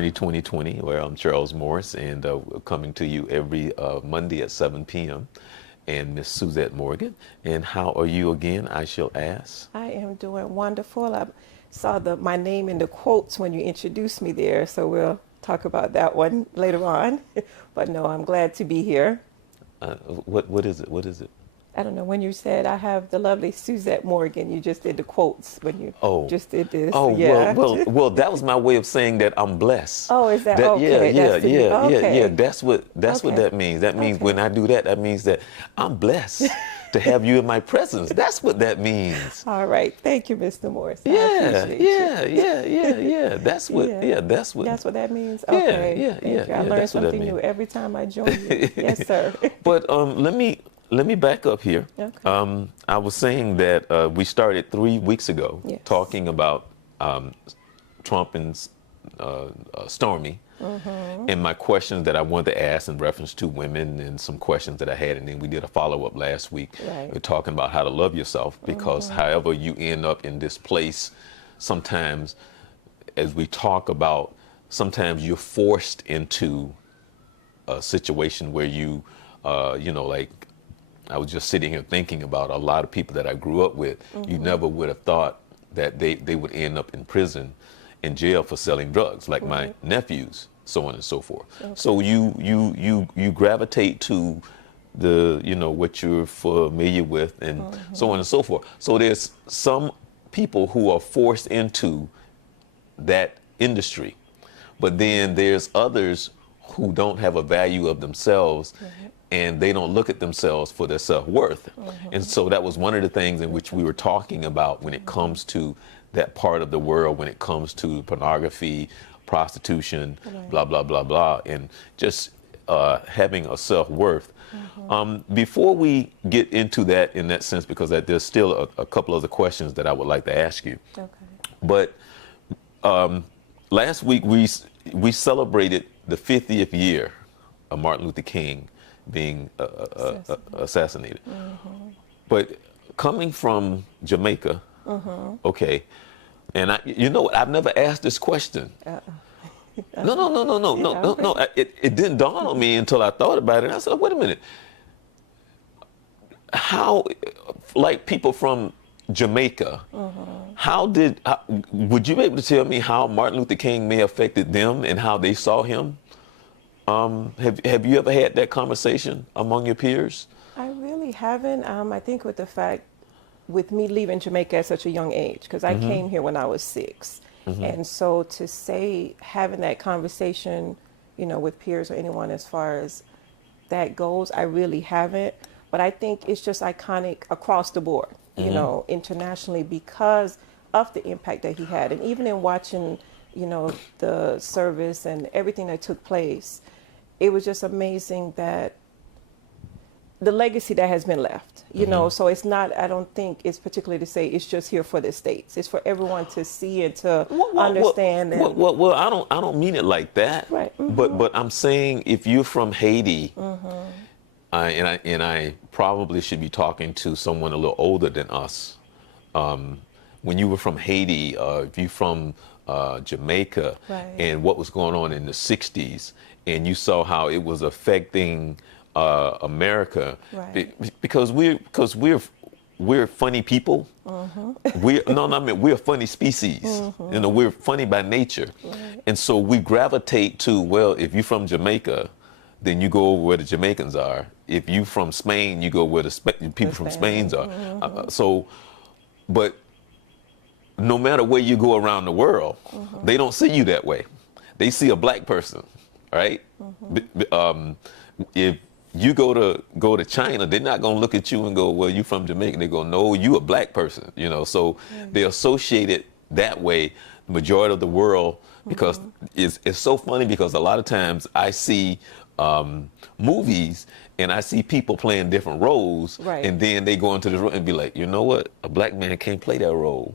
Journey 2020, where I'm Charles Morris, and we're coming to you every Monday at 7 p.m. And Miss Suzette Morgan. And how are you again, I shall ask? I am doing wonderful. I saw my name in the quotes when you introduced me there, so we'll talk about that one later on. But no, I'm glad to be here. What is it? What is it? I don't know, when you said I have the lovely Suzette Morgan, you just did the quotes when you just did this. Oh, yeah. well, that was my way of saying that I'm blessed. Oh, is that okay? Yeah. That's what that means. That means when I do that, that means that I'm blessed to have you in my presence. That's what that means. All right. Thank you, Mr. Morris. Yeah. That's what. That's what that means. Okay. Yeah. I learn something new every time I join you. Yes, sir. But let me back up here. Okay. I was saying that we started 3 weeks ago talking about Trump and Stormy, and my questions that I wanted to ask in reference to women, and some questions that I had, and then we did a follow-up last week. Right. We're talking about how to love yourself, because however you end up in this place, sometimes, as we talk about, sometimes you're forced into a situation where you, like, I was just sitting here thinking about a lot of people that I grew up with. You never would have thought that they would end up in prison, in jail for selling drugs, like my nephews, so on and so forth. Okay. So you gravitate to the, what you're familiar with, and so on and so forth. So there's some people who are forced into that industry, but then there's others who don't have a value of themselves, and they don't look at themselves for their self-worth. And so that was one of the things in which we were talking about when it comes to that part of the world, when it comes to pornography, prostitution, blah, blah, blah, blah, and just having a self-worth. Before we get into that in that sense, because there's still a couple other questions that I would like to ask you. Okay. But last week we celebrated the 50th year of Martin Luther King being assassinated. But coming from Jamaica, okay, and I've never asked this question. No. It didn't dawn on me until I thought about it. And I said, wait a minute. How, like people from Jamaica, would you be able to tell me how Martin Luther King may have affected them and how they saw him? Have you ever had that conversation among your peers? I really haven't. I think with me leaving Jamaica at such a young age, because I came here when I was 6. And so to say, having that conversation, with peers or anyone as far as that goes, I really haven't. But I think it's just iconic across the board, internationally, because of the impact that he had. And even in watching, the service and everything that took place, it was just amazing that the legacy that has been left, so it's not, I don't think it's particularly to say it's just here for the States. It's for everyone to see and to understand. Well, I don't mean it like that. Right. But I'm saying, if you're from Haiti, and I probably should be talking to someone a little older than us. When you were from Haiti, if you're from Jamaica, and what was going on in the 60s, and you saw how it was affecting America, because we're funny people. We're a funny species. We're funny by nature, and so we gravitate to, well, if you're from Jamaica, then you go where the Jamaicans are. If you from Spain, you go where the people from Spain are. But no matter where you go around the world, they don't see you that way. They see a black person, right? If you go to China, they're not gonna look at you and go, well, you from Jamaica. They go, no, you a black person, So they associate it that way, the majority of the world, because it's so funny, because a lot of times I see movies and I see people playing different roles, and then they go into the role and be like, you know what, a black man can't play that role,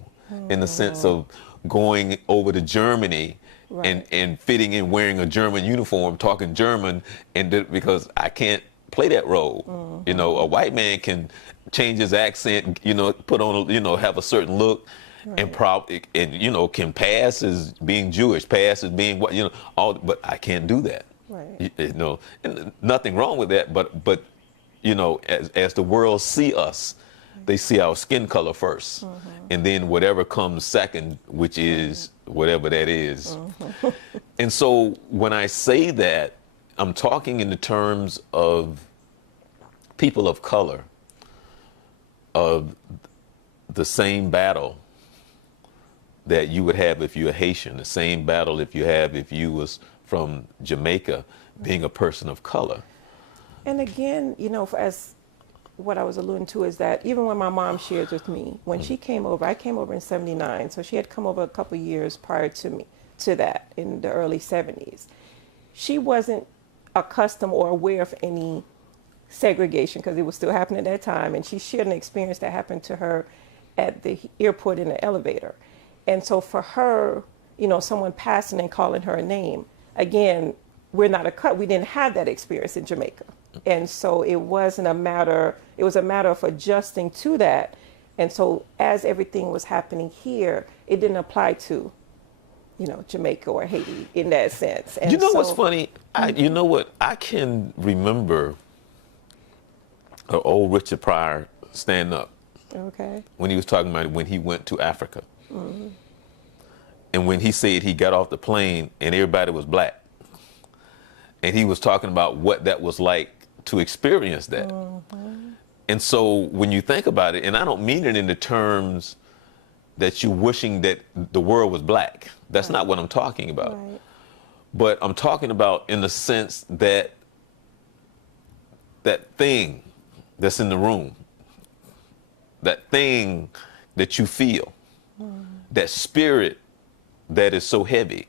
in the sense of going over to Germany and fitting in, wearing a German uniform, talking German, because I can't play that role. A white man can change his accent, put on, have a certain look, and Right. can pass as being Jewish, pass as being what, all, but I can't do that. Right. And nothing wrong with that, but as the world see us, they see our skin color first, and then whatever comes second, which is whatever that is. And so when I say that, I'm talking in the terms of people of color, of the same battle that you would have if you're Haitian, the same battle if you was from Jamaica, being a person of color. And again, as what I was alluding to is that even when my mom shared with me, when she came over, I came over in 79, so she had come over a couple years prior to me, to that, in the early 70s. She wasn't accustomed or aware of any segregation because it was still happening at that time, and she shared an experience that happened to her at the airport in the elevator. And so for her, someone passing and calling her a name, again, we didn't have that experience in Jamaica. And so it was a matter of adjusting to that. And so as everything was happening here, it didn't apply to, Jamaica or Haiti in that sense. And What's funny? You know what? I can remember old Richard Pryor stand up Okay. when he was talking about when he went to Africa. And when he said he got off the plane and everybody was black. And he was talking about what that was like to experience that. And so when you think about it, and I don't mean it in the terms that you're wishing that the world was black. That's not what I'm talking about. Right. But I'm talking about in the sense that that thing that's in the room, that thing that you feel, that spirit that is so heavy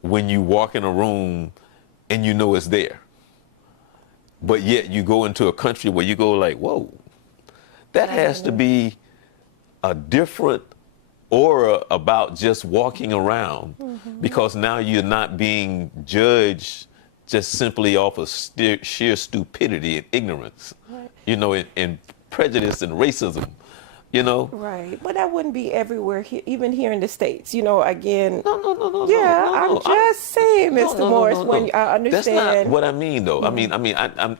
when you walk in a room and you know it's there. But yet you go into a country where you go like, whoa, that has to be a different aura about just walking around, because now you're not being judged just simply off of sheer stupidity and ignorance, Right. and prejudice and racism, Right. But that wouldn't be everywhere, even here in the States. Again. No. Yeah, No. I'm just saying, Mr. Morris, when I That's understand. not what I mean, though. I mean, I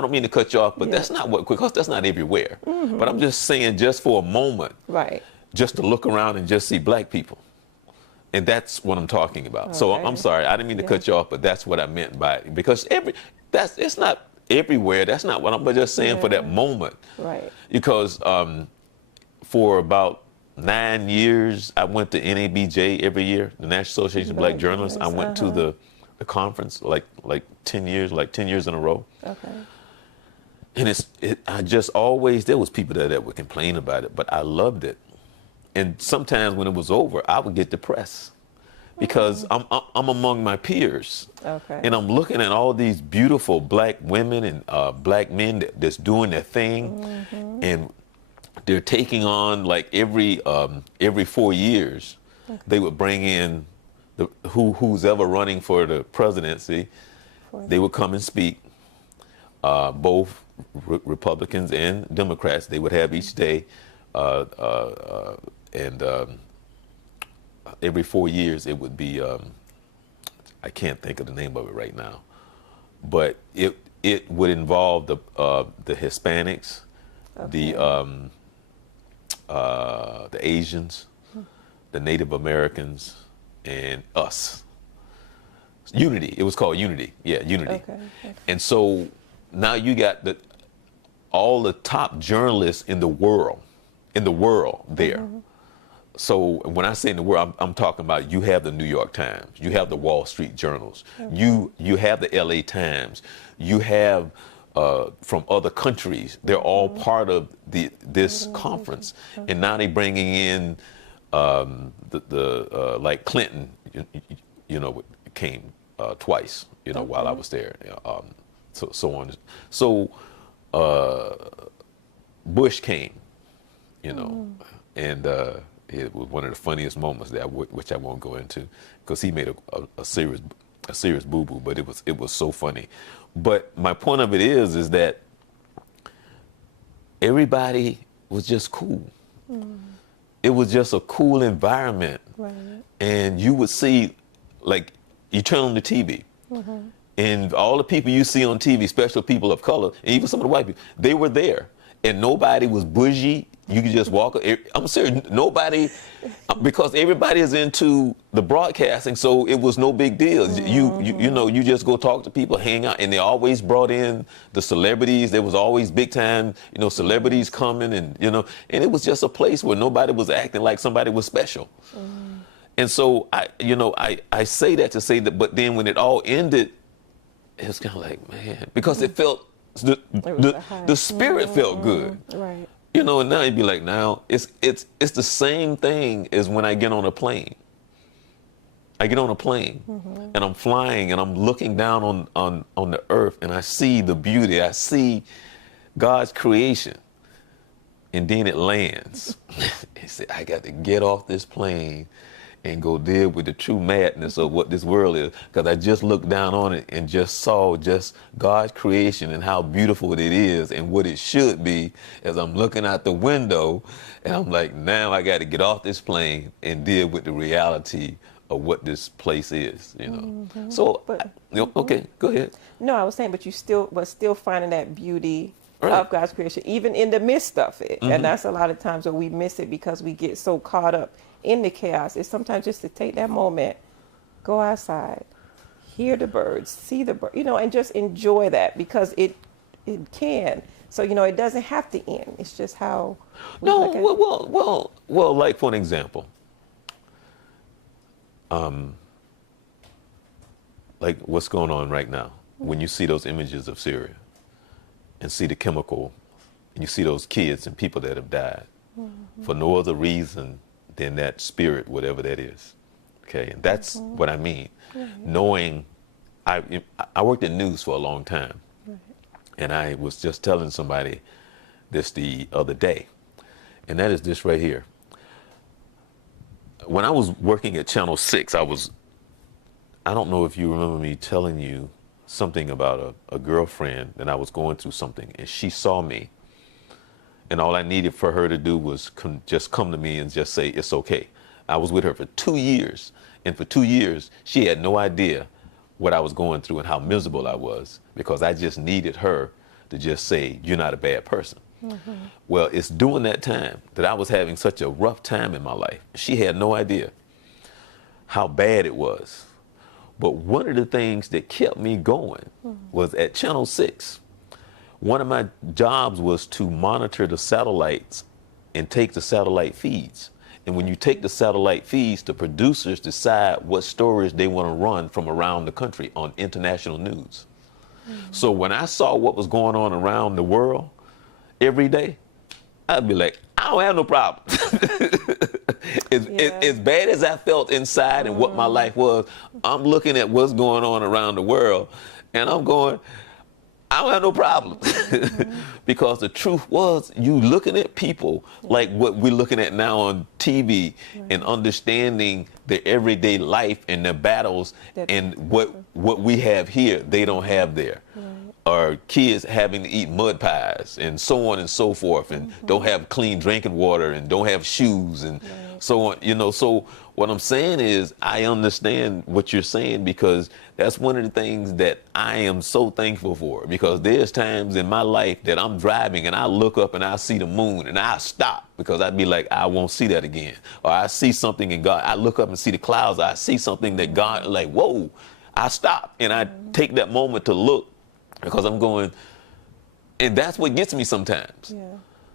don't mean to cut you off, but that's not because that's not everywhere. But I'm just saying, just for a moment, Right. just to look around and just see black people. And that's what I'm talking about. So I'm Okay. sorry, I didn't mean to cut you off, but that's what I meant by it. Because it's not everywhere. That's not what I'm just saying for that moment. Right. Because for about 9 years, I went to NABJ every year, the National Association of Black Journalists. I went to the conference like 10 years in a row. Okay. And I just always, there was people that would complain about it, but I loved it. And sometimes when it was over, I would get depressed because I'm among my peers. Okay. And I'm looking at all these beautiful black women and black men that's doing their thing. And they're taking on, like, every 4 years, they would bring in who's ever running for the presidency. They would come and speak, both Republicans and Democrats. They would have each day, and every 4 years it would be, I can't think of the name of it right now, but it would involve the Hispanics, the Asians, the Native Americans, and us. Unity. It was called Unity. Yeah, Unity. Okay. And so now you got all the top journalists in the world there. So when I say in the world, I'm talking about, you have the New York Times, you have the Wall Street Journals, you have the LA Times, you have from other countries. They're all part of this conference, and now they're bringing in like Clinton, came twice, while I was there, so on. So Bush came, and it was one of the funniest moments there, which I won't go into, because he made a serious boo-boo, but it was so funny. But my point of it is that everybody was just cool. it was just a cool environment. Right. And you would see, like, you turn on the TV, and all the people you see on TV, especially people of color, and even some of the white people, they were there. And nobody was bougie. You could just walk. I'm serious. Nobody, because everybody is into the broadcasting, so it was no big deal. You know, you just go talk to people, hang out, and they always brought in the celebrities. There was always big time, you know, celebrities coming, and you know, and it was just a place where nobody was acting like somebody was special. And so I say that to say that, but then when it all ended, it's kind of like, man, because it felt the spirit felt good. Right. You know, and now you'd be like, now it's the same thing as when I get on a plane. I get on a plane and I'm flying and I'm looking down on the earth and I see the beauty. I see God's creation. And then it lands. It said, I got to get off this plane and go deal with the true madness of what this world is. Because I just looked down on it and just saw just God's creation and how beautiful it is and what it should be as I'm looking out the window. And I'm like, now I got to get off this plane and deal with the reality of what this place is, you know. So, okay, go ahead. No, I was saying, but you still finding that beauty of God's creation, even in the midst of it. And that's a lot of times where we miss it because we get so caught up in the chaos. It's sometimes just to take that moment, go outside, hear the birds, see the bird, you know, and just enjoy that because it can. So, you know, it doesn't have to end. It's just how. Well, like for an example, like what's going on right now, when you see those images of Syria and see the chemical, and you see those kids and people that have died for no other reason than that spirit, whatever that is. Okay, and that's what I mean. Knowing, I worked in news for a long time, and I was just telling somebody this the other day, and that is this right here. When I was working at Channel 6, I don't know if you remember me telling you something about a girlfriend, and I was going through something, and she saw me. And all I needed for her to do was just come to me and just say, it's okay. I was with her for 2 years. And for 2 years, she had no idea what I was going through and how miserable I was because I just needed her to just say, you're not a bad person. Well, it's during that time that I was having such a rough time in my life. She had no idea how bad it was. But one of the things that kept me going was at Channel 6. One of my jobs was to monitor the satellites and take the satellite feeds. And when you take the satellite feeds, the producers decide what stories they want to run from around the country on international news. So when I saw what was going on around the world every day, I'd be like, I don't have no problem. As bad as I felt inside and what my life was, I'm looking at what's going on around the world and I'm going, I don't have no problem. Because the truth was, you looking at people like what we're looking at now on TV and understanding their everyday life and their battles and what we have here, they don't have there. Or kids having to eat mud pies and so on and so forth and don't have clean drinking water and don't have shoes and so on, you know. So what I'm saying is I understand what you're saying because that's one of the things that I am so thankful for, because there's times in my life that I'm driving and I look up and I see the moon and I stop because I'd be like, I won't see that again. Or I see something in God, I look up and see the clouds, I see something that God, like, whoa, I stop and I take that moment to look. Because I'm going, and that's what gets me sometimes.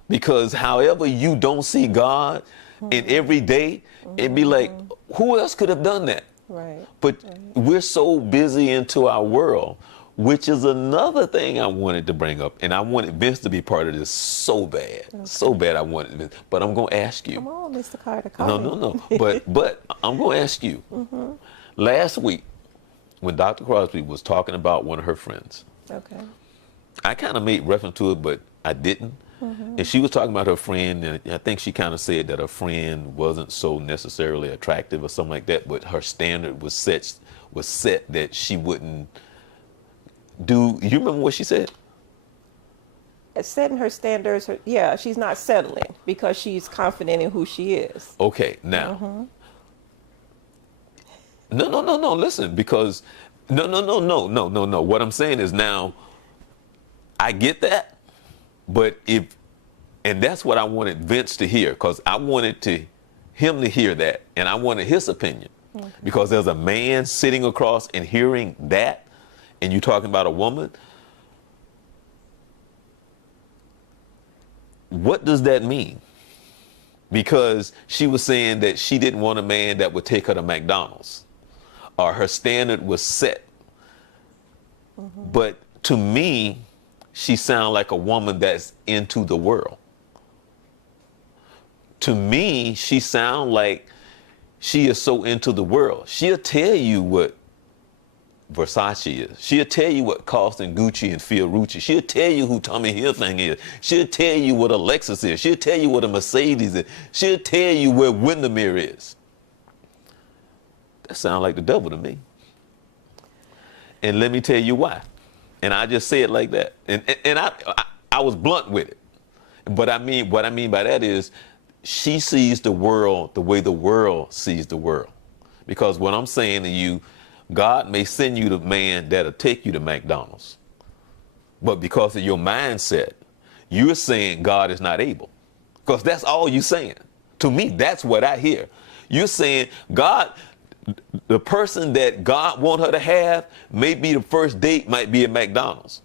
Because however you don't see God in every day, it'd be like, who else could have done that? But we're so busy into our world, which is another thing I wanted to bring up. And I wanted Vince to be part of this so bad. So bad I wanted Vince. But I'm going to ask you. Come on, Mr. Carter. No. But I'm going to ask you. Last week, when Dr. Crosby was talking about one of her friends, I kind of made reference to it, but I didn't. And she was talking about her friend, and I think she kind of said that her friend wasn't so necessarily attractive or something like that, but her standard was set that she wouldn't do. You remember what she said? setting her standards. She's not settling because she's confident in who she is. Okay, now. No. Listen, because no. What I'm saying is now, I get that, but and that's what I wanted Vince to hear, because I wanted him to hear that, and I wanted his opinion. Okay. Because there's a man sitting across and hearing that, and you talking about a woman. What does that mean? Because she was saying that she didn't want a man that would take her to McDonald's, or her standard was set. But to me, she sounds like a woman that's into the world. To me, she sounds like she is so into the world. She'll tell you what Versace is. She'll tell you what Cost and Gucci and Fiorucci. She'll tell you who Tommy Hilfiger is. She'll tell you what a Lexus is. She'll tell you what a Mercedes is. She'll tell you where Windermere is. That sounds like the devil to me. And let me tell you why. And I just say it like that. And I was blunt with it. But what I mean by that is, she sees the world the way the world sees the world. Because what I'm saying to you, God may send you the man that'll take you to McDonald's. But because of your mindset, you're saying God is not able. Because that's all you're saying. To me, that's what I hear. You're saying God, the person that God want her to have, maybe the first date might be at McDonald's.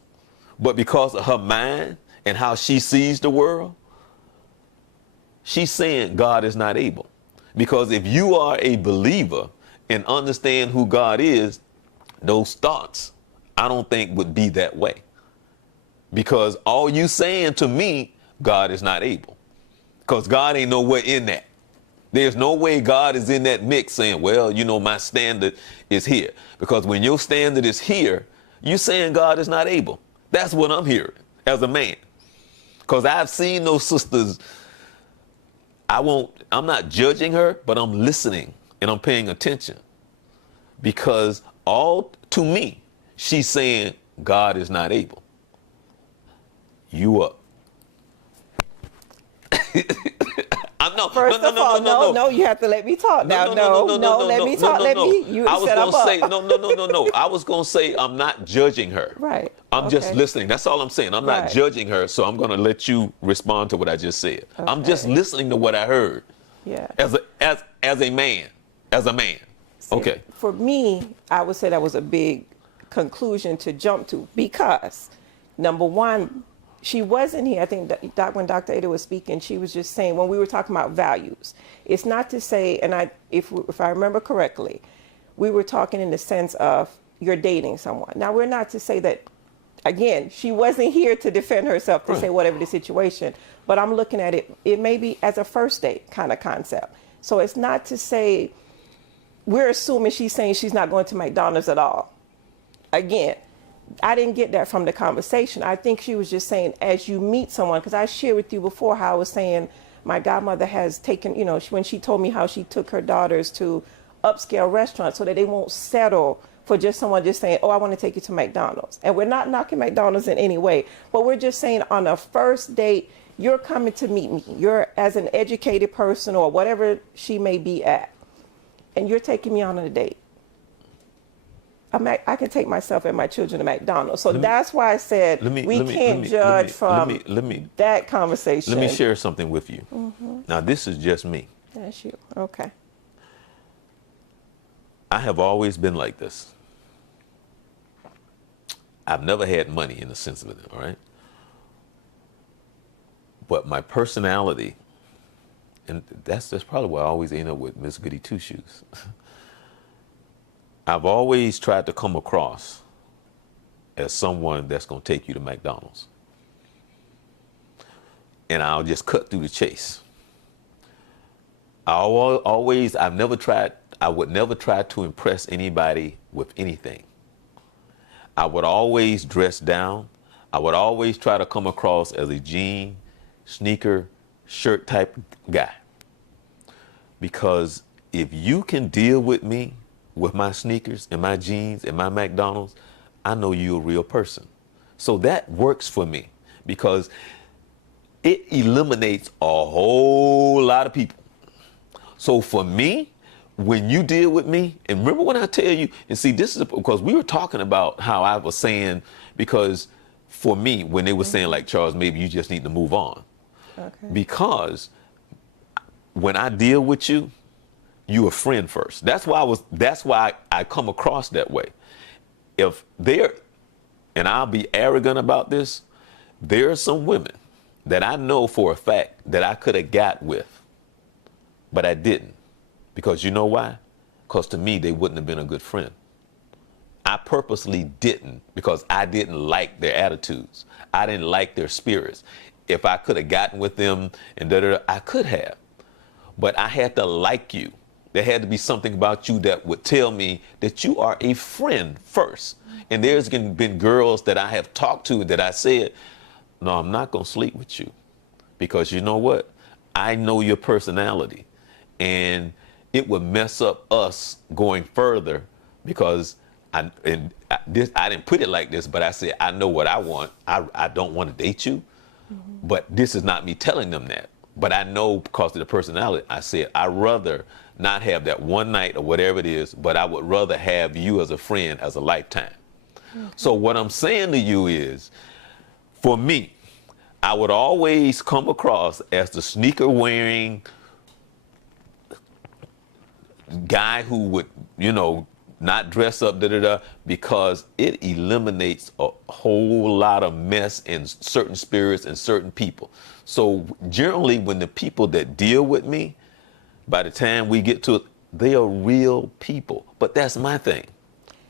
But because of her mind and how she sees the world, she's saying God is not able. Because if you are a believer and understand who God is, those thoughts, I don't think would be that way. Because all you saying to me, God is not able. Because God ain't nowhere in that. There's no way God is in that mix saying, well, my standard is here. Because when your standard is here, you're saying God is not able. That's what I'm hearing as a man. Because I've seen those sisters. I'm not judging her, but I'm listening and I'm paying attention. Because to me, she's saying God is not able. You up. First of all, no, you have to let me talk now. No, let me talk. I was going to say, no. I was going to say I'm not judging her. Right. I'm just listening. That's all I'm saying. I'm not judging her, so I'm going to let you respond to what I just said. Okay. I'm just listening to what I heard. Yeah. As a man. See, okay. For me, I would say that was a big conclusion to jump to, because number one, she wasn't here. I think that when Dr. Ada was speaking, she was just saying, when we were talking about values, it's not to say, and if I remember correctly, we were talking in the sense of you're dating someone. Now, we're not to say that, again, she wasn't here to defend herself to say whatever the situation, but I'm looking at it may be as a first date kind of concept. So it's not to say, we're assuming she's saying she's not going to McDonald's at all. Again, I didn't get that from the conversation. I think she was just saying, as you meet someone, because I shared with you before how I was saying my godmother has taken, when she told me how she took her daughters to upscale restaurants so that they won't settle for just someone just saying, oh, I want to take you to McDonald's. And we're not knocking McDonald's in any way, but we're just saying on a first date, you're coming to meet me. You're as an educated person or whatever she may be at, and you're taking me on a date. I can take myself and my children to McDonald's. So that's why I said we can't judge from that conversation. Let me share something with you. Mm-hmm. Now, this is just me. That's you. Okay. I have always been like this. I've never had money in the sense of it, all right? But my personality, and that's probably why I always end up with Miss Goody Two Shoes. I've always tried to come across as someone that's going to take you to McDonald's. And I'll just cut through the chase. I would never try to impress anybody with anything. I would always dress down. I would always try to come across as a jean, sneaker, shirt type guy. Because if you can deal with me with my sneakers and my jeans and my McDonald's, I know you're a real person. So that works for me because it eliminates a whole lot of people. So for me, when you deal with me, and remember when I tell you, and see, this is because we were talking about how I was saying, because for me, when they were saying like, Charles, maybe you just need to move on. Okay. Because when I deal with you, you a friend first. That's why I come across that way. If there, and I'll be arrogant about this, there are some women that I know for a fact that I could have got with, but I didn't. Because you know why? Because to me, they wouldn't have been a good friend. I purposely didn't, because I didn't like their attitudes. I didn't like their spirits. If I could have gotten with them and I could have. But I had to like you. There had to be something about you that would tell me that you are a friend first. And there's been girls that I have talked to that I said, no, I'm not going to sleep with you. Because you know what? I know your personality. And it would mess up us going further, because I didn't put it like this, but I said, I know what I want. I don't want to date you. Mm-hmm. But this is not me telling them that. But I know because of the personality, I said, I'd rather not have that one night or whatever it is, but I would rather have you as a friend as a lifetime. Mm-hmm. So what I'm saying to you is, for me, I would always come across as the sneaker wearing guy who would, not dress up, because it eliminates a whole lot of mess in certain spirits and certain people. So generally, when the people that deal with me, by the time we get to it, they are real people. But that's my thing.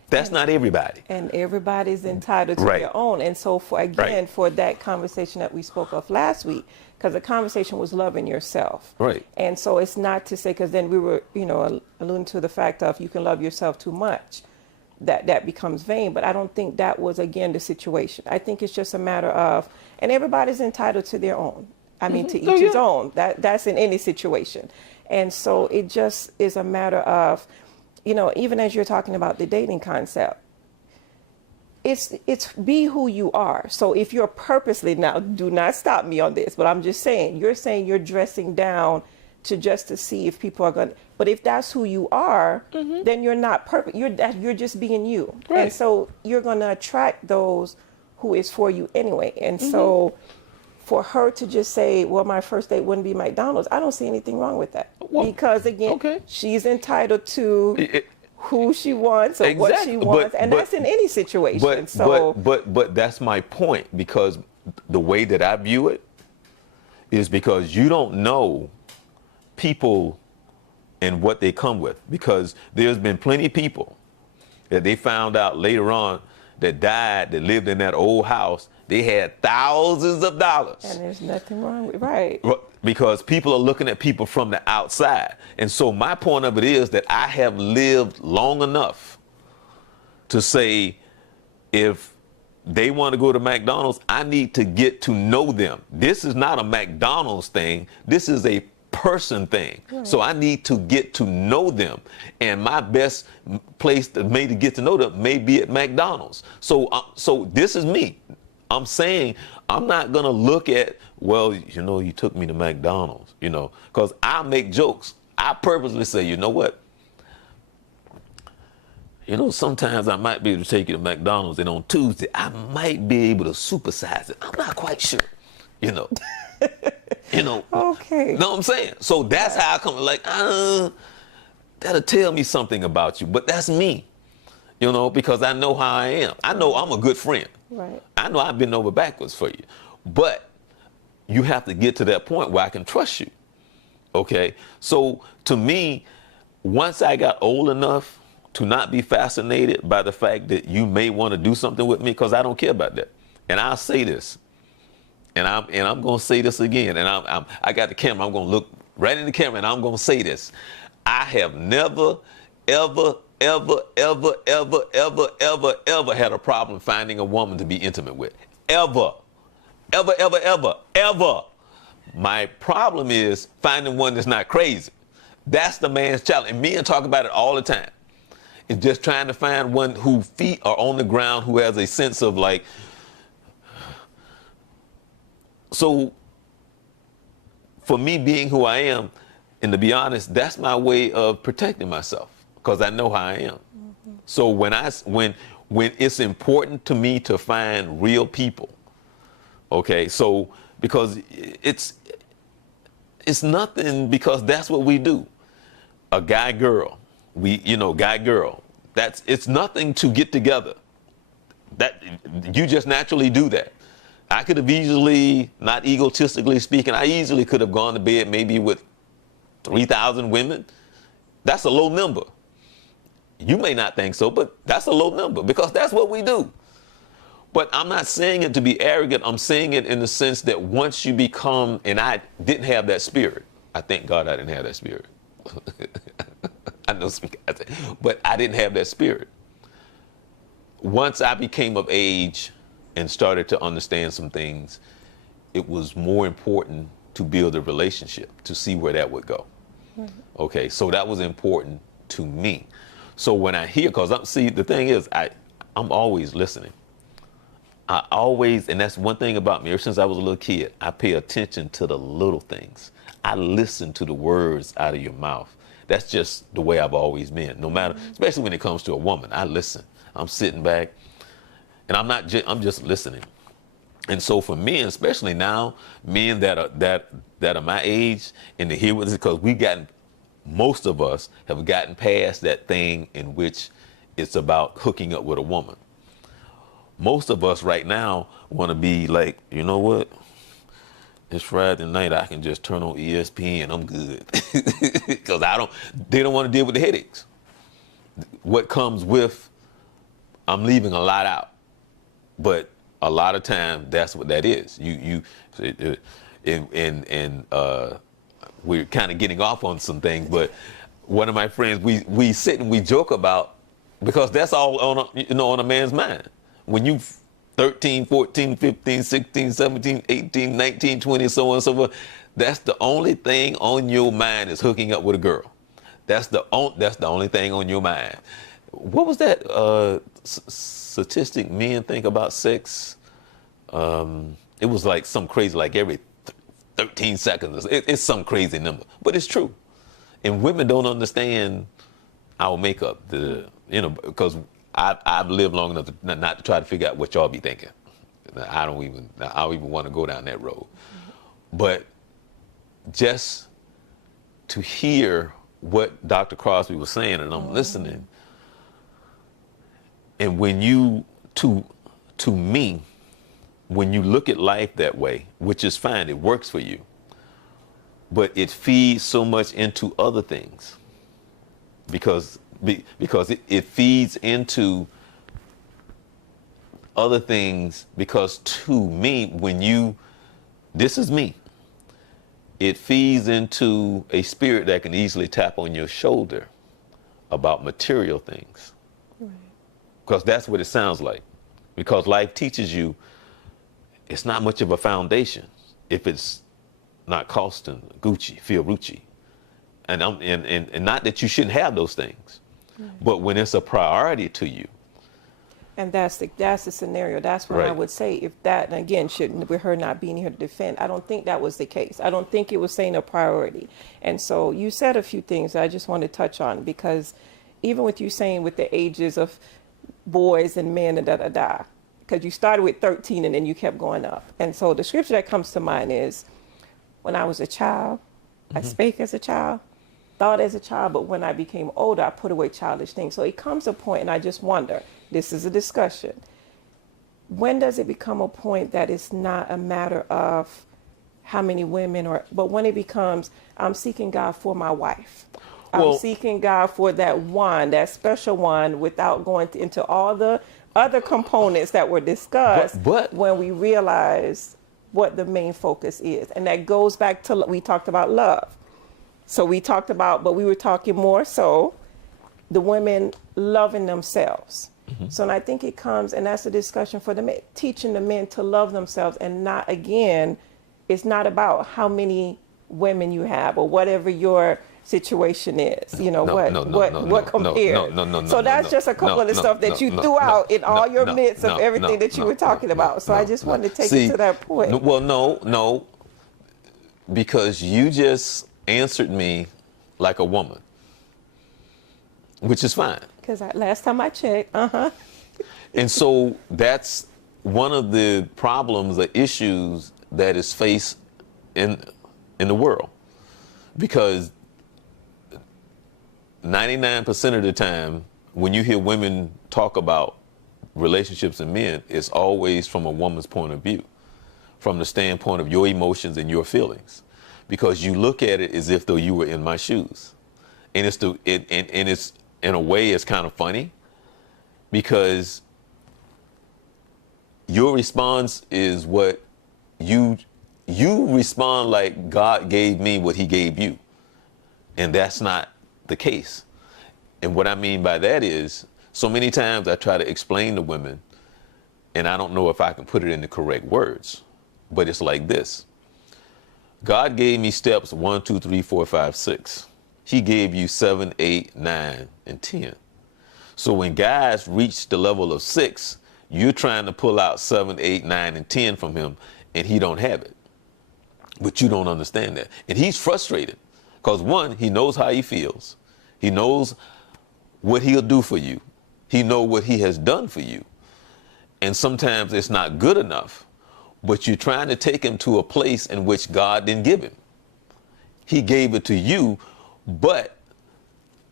That's not everybody. And everybody's entitled to their own. And so for that conversation that we spoke of last week, because the conversation was loving yourself. Right. And so it's not to say, because then we were, alluding to the fact of you can love yourself too much, that becomes vain. But I don't think that was, again, the situation. I think it's just a matter of, and everybody's entitled to their own. I mean, to each his own. That's in any situation. And so it just is a matter of, even as you're talking about the dating concept, it's be who you are. So if you're purposely, now do not stop me on this, but I'm just saying, you're dressing down to see if people are going to, but if that's who you are, then you're not perfect. You're just being you. Right. And so you're going to attract those who is for you anyway. And so for her to just say, well, my first date wouldn't be McDonald's, I don't see anything wrong with that. Well, because again, she's entitled to who she wants or what she wants, and that's in any situation. But that's my point, because the way that I view it is because you don't know people and what they come with, because there's been plenty of people that they found out later on that died, that lived in that old house. They had thousands of dollars. And there's nothing wrong with right. Because people are looking at people from the outside. And so my point of it is that I have lived long enough to say, if they want to go to McDonald's, I need to get to know them. This is not a McDonald's thing. This is a person thing. Right. So I need to get to know them. And my best place to get to know them may be at McDonald's. So this is me. I'm saying I'm not going to look at, well, you took me to McDonald's, because I make jokes. I purposely say, you know what? Sometimes I might be able to take you to McDonald's, and on Tuesday, I might be able to supersize it. I'm not quite sure, Okay. Know what I'm saying? So that's how I come, that'll tell me something about you. But that's me, because I know how I am. I know I'm a good friend. Right. I know I've been over backwards for you. But you have to get to that point where I can trust you. Okay? So to me, once I got old enough to not be fascinated by the fact that you may want to do something with me, because I don't care about that. And I'll say this. And I'm going to say this again. And I got the camera. I'm going to look right in the camera, and I'm going to say this. I have never, ever had a problem finding a woman to be intimate with. Ever. My problem is finding one that's not crazy. That's the man's challenge. And me and talk about it all the time. It's just trying to find one whose feet are on the ground, who has a sense of So for me being who I am, and to be honest, that's my way of protecting myself because I know how I am. So when it's important to me to find real people, okay, so because it's nothing, because that's what we do. A guy girl, guy girl. It's nothing to get together. That you just naturally do that. I could have easily, not egotistically speaking, I easily could have gone to bed maybe with 3,000 women. That's a low number. You may not think so, but that's a low number because that's what we do. But I'm not saying it to be arrogant. I'm saying it in the sense that once you become, and I didn't have that spirit. I thank God I didn't have that spirit. I know some guys, but I didn't have that spirit. Once I became of age and started to understand some things, it was more important to build a relationship, to see where that would go. Okay, so that was important to me. So when I hear, the thing is, I'm always listening. I always, and that's one thing about me, ever since I was a little kid, I pay attention to the little things. I listen to the words out of your mouth. That's just the way I've always been, no matter, especially when it comes to a woman. I listen. I'm sitting back, and I'm just listening. And so for men, especially now, men that are my age, and to hear what this, because most of us have gotten past that thing in which it's about hooking up with a woman. Most of us right now want to be like, you know what? It's Friday night, I can just turn on ESPN, I'm good. Because they don't want to deal with the headaches. What comes with, I'm leaving a lot out. But a lot of time, that's what that is. We're kind of getting off on some things, but one of my friends, we sit and we joke about, because that's all on a man's mind. When you 13, 14, 15, 16, 17, 18, 19, 20, so on and so forth, that's the only thing on your mind is hooking up with a girl. That's the only thing on your mind. What was that statistic men think about sex? It was like some crazy, like every 13 seconds. It's some crazy number, but it's true. And women don't understand our makeup, because I've lived long enough not to try to figure out what y'all be thinking. I don't even want to go down that road. But just to hear what Dr. Crosby was saying, and I'm listening, and when to me, when you look at life that way, which is fine, it works for you, but it feeds so much into other things, because it feeds into other things, because to me, this is me, it feeds into a spirit that can easily tap on your shoulder about material things. Right. Because that's what it sounds like. Because life teaches you it's not much of a foundation if it's not costing Gucci, Fiorucci. And not that you shouldn't have those things, but when it's a priority to you. And that's the scenario. That's what I would say. If that, and again, with her not being here to defend, I don't think that was the case. I don't think it was saying a priority. And so you said a few things that I just want to touch on, because even with you saying with the ages of boys and men and da-da-da, because you started with 13 and then you kept going up. And so the scripture that comes to mind is, when I was a child, I spake as a child, thought as a child, but when I became older, I put away childish things. So it comes a point, and I just wonder, this is a discussion, when does it become a point that it's not a matter of how many women, but when it becomes, I'm seeking God for my wife. I'm seeking God for that one, that special one, without going into all the other components that were discussed, but when we realize what the main focus is. And that goes back to, we talked about love. So we talked about, but we were talking more so the women loving themselves. So, and I think it comes, and that's a discussion for the men, teaching the men to love themselves, and not, again, it's not about how many women you have or whatever your situation is. You know, No, what no, no, what no, what no, compares. no, So that's no, just a couple no, of the no, stuff that no, you no, threw no, out in all your no, midst of no, everything that you were talking about. So I just wanted to take See, it to that point. Well, no, because you just answered me like a woman, which is fine. Because last time I checked, And so that's one of the problems, the issues that is faced in the world, because 99% of the time when you hear women talk about relationships and men, it's always from a woman's point of view, from the standpoint of your emotions and your feelings, because you look at it as if though you were in my shoes, and it's in a way it's kind of funny, because your response is what you respond like God gave me what he gave you. And that's not the case. And what I mean by that is, so many times I try to explain to women, and I don't know if I can put it in the correct words, but it's like this. God gave me steps 1, 2, 3, 4, 5, 6. He gave you 7, 8, 9, and 10. So when guys reach the level of 6, you're trying to pull out 7, 8, 9, and 10 from him, and he don't have it. But you don't understand that. And he's frustrated because, one, he knows how he feels. He knows what he'll do for you. He knows what he has done for you. And sometimes it's not good enough, but you're trying to take him to a place in which God didn't give him. He gave it to you, but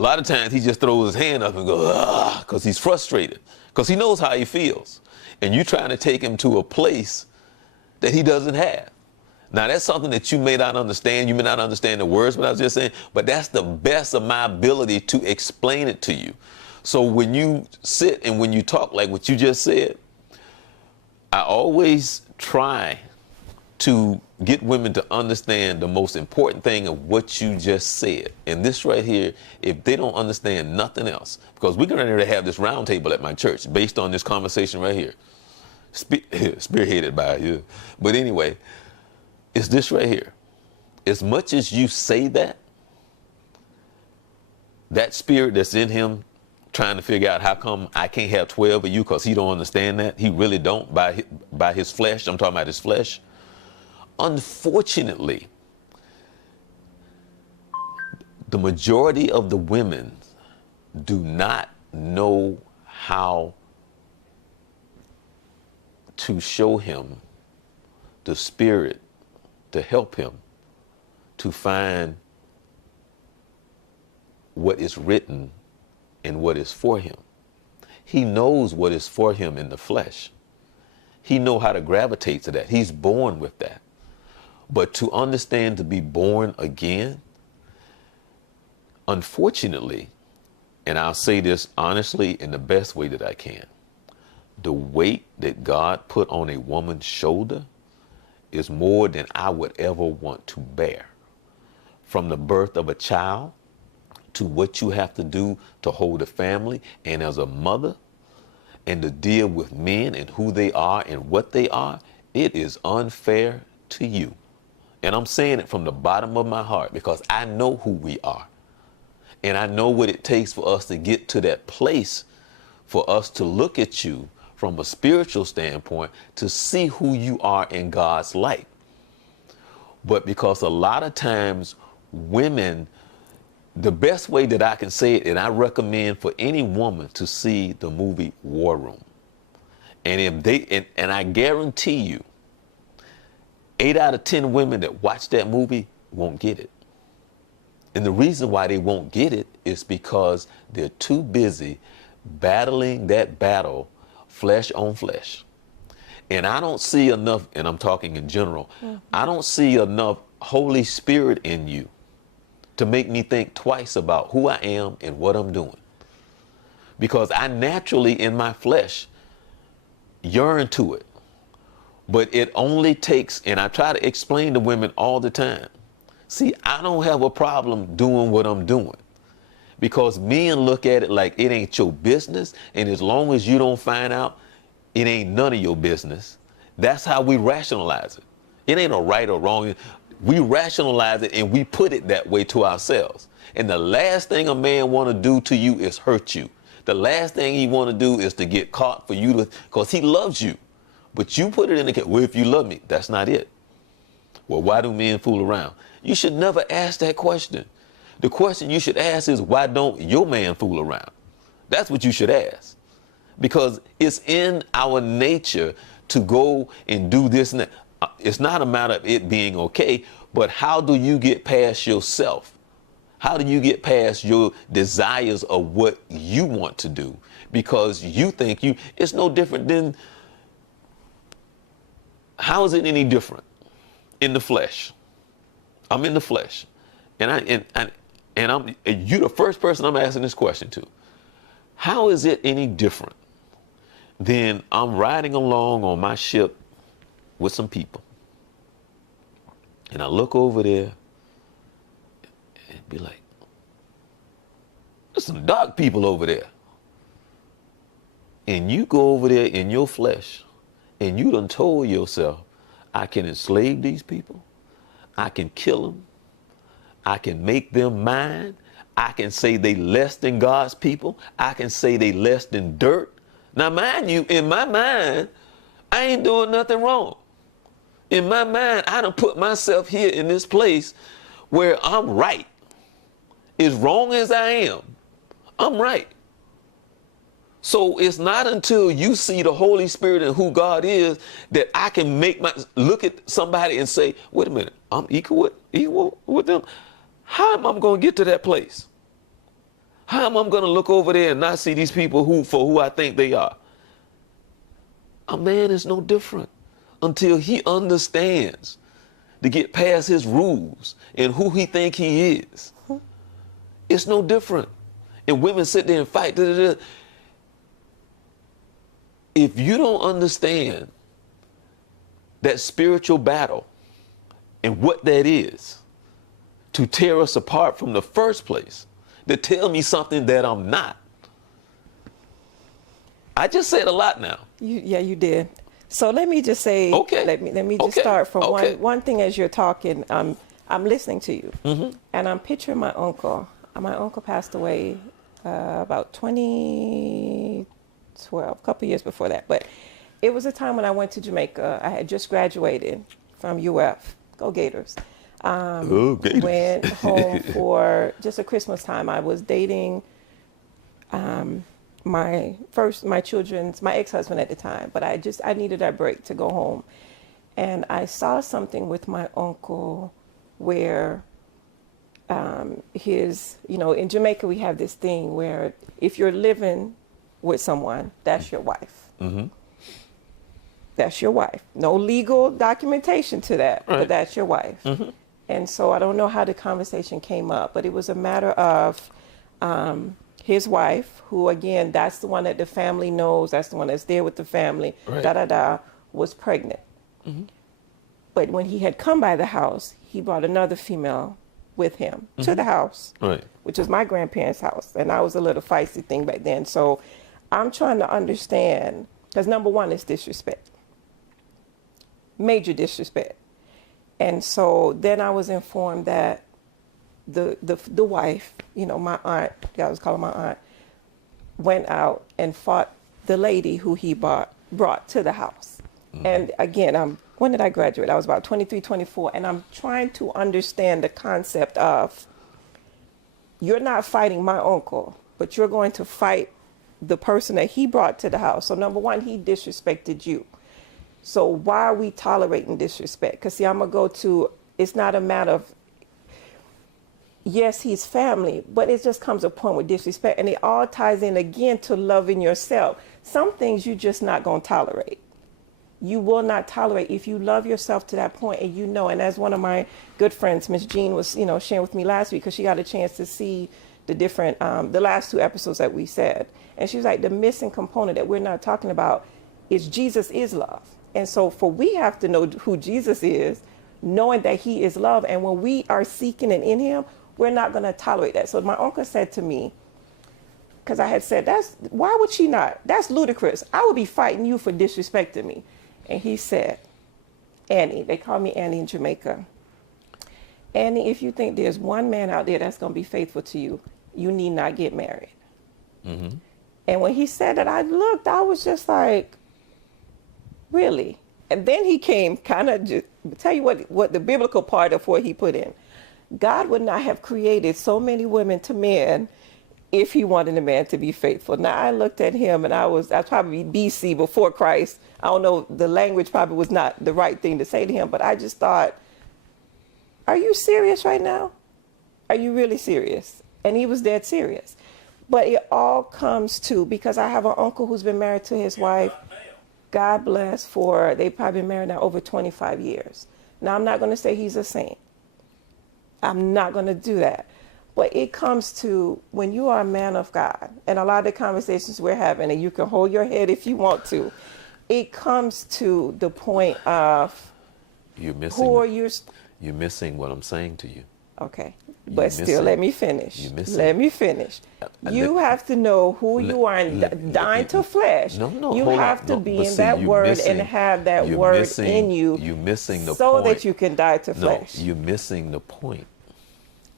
a lot of times he just throws his hand up and goes, ah, because he's frustrated, because he knows how he feels. And you're trying to take him to a place that he doesn't have. Now, that's something that you may not understand. You may not understand the words, but I was just saying, but that's the best of my ability to explain it to you. So when you sit and when you talk like what you just said, I always try to get women to understand the most important thing of what you just said. And this right here, if they don't understand nothing else, because we're going to have this round table at my church based on this conversation right here, spearheaded by you. But anyway, it's this right here. As much as you say that spirit that's in him trying to figure out how come I can't have 12 of you, because he don't understand that. He really don't by his flesh. I'm talking about his flesh. Unfortunately, the majority of the women do not know how to show him the spirit to help him to find what is written and what is for him. He knows what is for him in the flesh. He knows how to gravitate to that. He's born with that. But to understand, to be born again, unfortunately, and I'll say this honestly in the best way that I can, the weight that God put on a woman's shoulder is more than I would ever want to bear. From the birth of a child to what you have to do to hold a family, and as a mother, and to deal with men and who they are and what they are, it is unfair to you. And I'm saying it from the bottom of my heart because I know who we are. And I know what it takes for us to get to that place, for us to look at you from a spiritual standpoint, to see who you are in God's light. But because a lot of times women, the best way that I can say it, and I recommend for any woman to see the movie War Room. And if they, and I guarantee you, 8 out of 10 women that watch that movie won't get it. And the reason why they won't get it is because they're too busy battling that battle flesh on flesh. And I don't see enough, and I'm talking in general, I don't see enough Holy Spirit in you to make me think twice about who I am and what I'm doing. Because I naturally in my flesh yearn to it. But it only takes, and I try to explain to women all the time, see, I don't have a problem doing what I'm doing. Because men look at it like it ain't your business, and as long as you don't find out, it ain't none of your business. That's how we rationalize it. It ain't a right or wrong. We rationalize it and we put it that way to ourselves. And the last thing a man want to do to you is hurt you. The last thing he want to do is to get caught for you to, because he loves you. But you put it in the case, well, if you love me, that's not it. Well, why do men fool around? You should never ask that question. The question you should ask is, why don't your man fool around? That's what you should ask. Because it's in our nature to go and do this and that. It's not a matter of it being okay, but how do you get past yourself? How do you get past your desires of what you want to do? Because you think it's no different than, how is it any different in the flesh? I'm in the flesh. And you're the first person I'm asking this question to. How is it any different than I'm riding along on my ship with some people, and I look over there and be like, there's some dark people over there. And you go over there in your flesh and you done told yourself, I can enslave these people. I can kill them. I can make them mine. I can say they less than God's people. I can say they less than dirt. Now, mind you, in my mind, I ain't doing nothing wrong. In my mind, I done put myself here in this place where I'm right. As wrong as I am, I'm right. So it's not until you see the Holy Spirit and who God is that I can look at somebody and say, wait a minute, I'm equal with them. How am I going to get to that place? How am I going to look over there and not see these people for who I think they are? A man is no different until he understands to get past his rules and who he think he is. It's no different. And women sit there and fight. If you don't understand that spiritual battle and what that is to tear us apart from the first place, to tell me something that I'm not. I just said a lot now. You did. So let me just say, okay. let me just start from one thing as you're talking. I'm listening to you, and I'm picturing my uncle. My uncle passed away about 2012, a couple years before that. But it was a time when I went to Jamaica. I had just graduated from UF. Go Gators. Gators. Went home for just a Christmas time. I was dating my ex-husband at the time, but I needed that break to go home. And I saw something with my uncle where in Jamaica we have this thing where if you're living with someone, that's your wife. Mm-hmm. That's your wife. No legal documentation to that, right. But that's your wife. Mm-hmm. And so I don't know how the conversation came up, but it was a matter of his wife, who, again, that's the one that the family knows, that's the one that's there with the family, right. Was pregnant. Mm-hmm. But when he had come by the house, he brought another female with him to the house, right. Which was my grandparents' house. And I was a little feisty thing back then. So I'm trying to understand, because number one is disrespect. Major disrespect. And so then I was informed that the wife, my aunt, I was calling my aunt, went out and fought the lady who he brought to the house. Mm-hmm. And again, when did I graduate? I was about 23, 24, and I'm trying to understand the concept of, you're not fighting my uncle, but you're going to fight the person that he brought to the house. So number one, he disrespected you. So why are we tolerating disrespect? Because see, I'm going to go to, it's not a matter of, yes, he's family, but it just comes a point with disrespect. And it all ties in again to loving yourself. Some things you're just not going to tolerate. You will not tolerate if you love yourself to that point, and and as one of my good friends, Miss Jean, was, sharing with me last week, because she got a chance to see the different, the last two episodes that we said. And she was like, the missing component that we're not talking about is Jesus is love. And so we have to know who Jesus is, knowing that he is love. And when we are seeking and in him, we're not going to tolerate that. So my uncle said to me, because I had said, why would she not? That's ludicrous. I would be fighting you for disrespecting me. And he said, Annie, they call me Annie in Jamaica. Annie, if you think there's one man out there that's going to be faithful to you, you need not get married. And when he said that, I looked, I was just like, really? And then he came kind of, tell you what the biblical part of what he put in. God would not have created so many women to men if he wanted a man to be faithful. Now, I looked at him, and I was probably BC, before Christ. I don't know, the language probably was not the right thing to say to him, but I just thought, are you serious right now? Are you really serious? And he was dead serious. But it all comes to, because I have an uncle who's been married to his wife, God bless, they've probably been married now over 25 years. Now, I'm not going to say he's a saint. I'm not going to do that. But it comes to when you are a man of God, and a lot of the conversations we're having, and you can hold your head if you want to, it comes to the point of You're missing, who are you? You're missing what I'm saying to you. Okay, but still, let me finish. Let me finish. You have to know who you are and dying to flesh. No, you have to be in that word and have that word in you. You're missing the point. So that you can die to flesh. No, you're missing the point.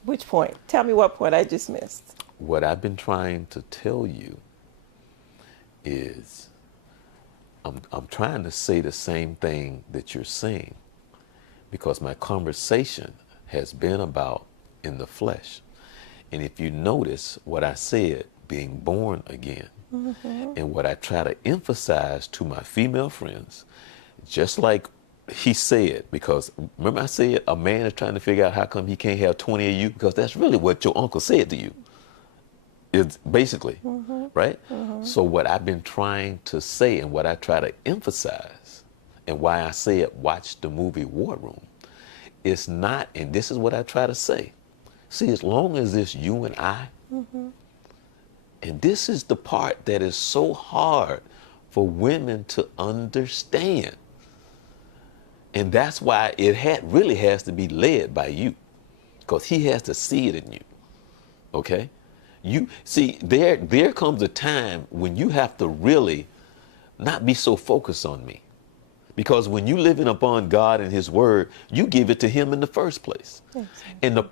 Which point? Tell me what point I just missed. What I've been trying to tell you is I'm trying to say the same thing that you're saying, because my conversation has been about in the flesh. And if you notice what I said, being born again, and what I try to emphasize to my female friends, just like he said, because remember I said a man is trying to figure out how come he can't have 20 of you, because that's really what your uncle said to you. It's basically, right? So what I've been trying to say and what I try to emphasize, and why I said watch the movie War Room, it's not, and this is what I try to say. See, as long as it's you and I, and this is the part that is so hard for women to understand. And that's why it really has to be led by you, because he has to see it in you. Okay? You see, there comes a time when you have to really not be so focused on me. Because when you living upon God and his word, you give it to him in the first place. Exactly. And the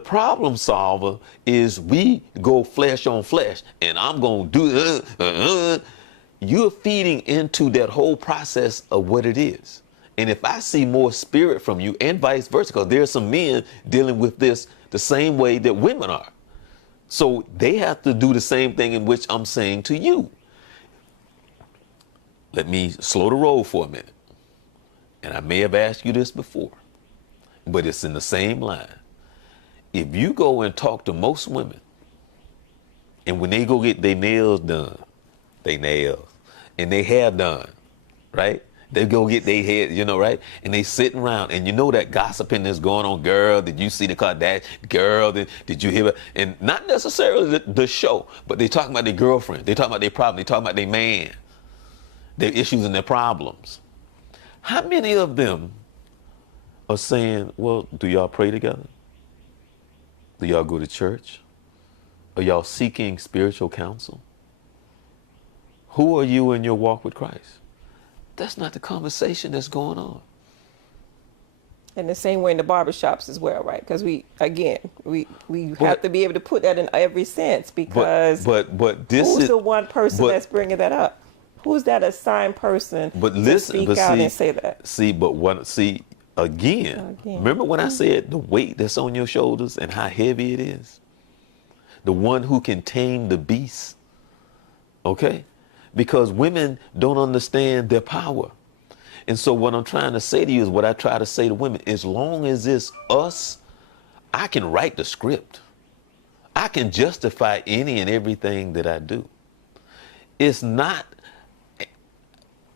problem solver is we go flesh on flesh, and I'm going to do You're feeding into that whole process of what it is. And if I see more spirit from you, and vice versa, because there are some men dealing with this the same way that women are. So they have to do the same thing in which I'm saying to you. Let me slow the roll for a minute. And I may have asked you this before, but it's in the same line. If you go and talk to most women, and when they go get their nails done, and they hair done, right? They go get their head, right? And they sitting around, and that gossiping that's going on. Girl, did you see the Kardashian? Girl, did you hear it? And not necessarily the show, but they talking about their girlfriend. They talking about their problem. They talking about their man, their issues and their problems. How many of them are saying, well, do y'all pray together? Do y'all go to church? Are y'all seeking spiritual counsel? Who are you in your walk with Christ? That's not the conversation that's going on. And the same way in the barbershops as well, right? Because we have to be able to put that in every sense, because but this who's is the one person that's bringing that up? Who's that assigned person to speak out and say that? Again, remember when I said the weight that's on your shoulders and how heavy it is? The one who can tame the beast, okay? Because women don't understand their power. And so what I'm trying to say to you is what I try to say to women. As long as it's us, I can write the script. I can justify any and everything that I do. It's not,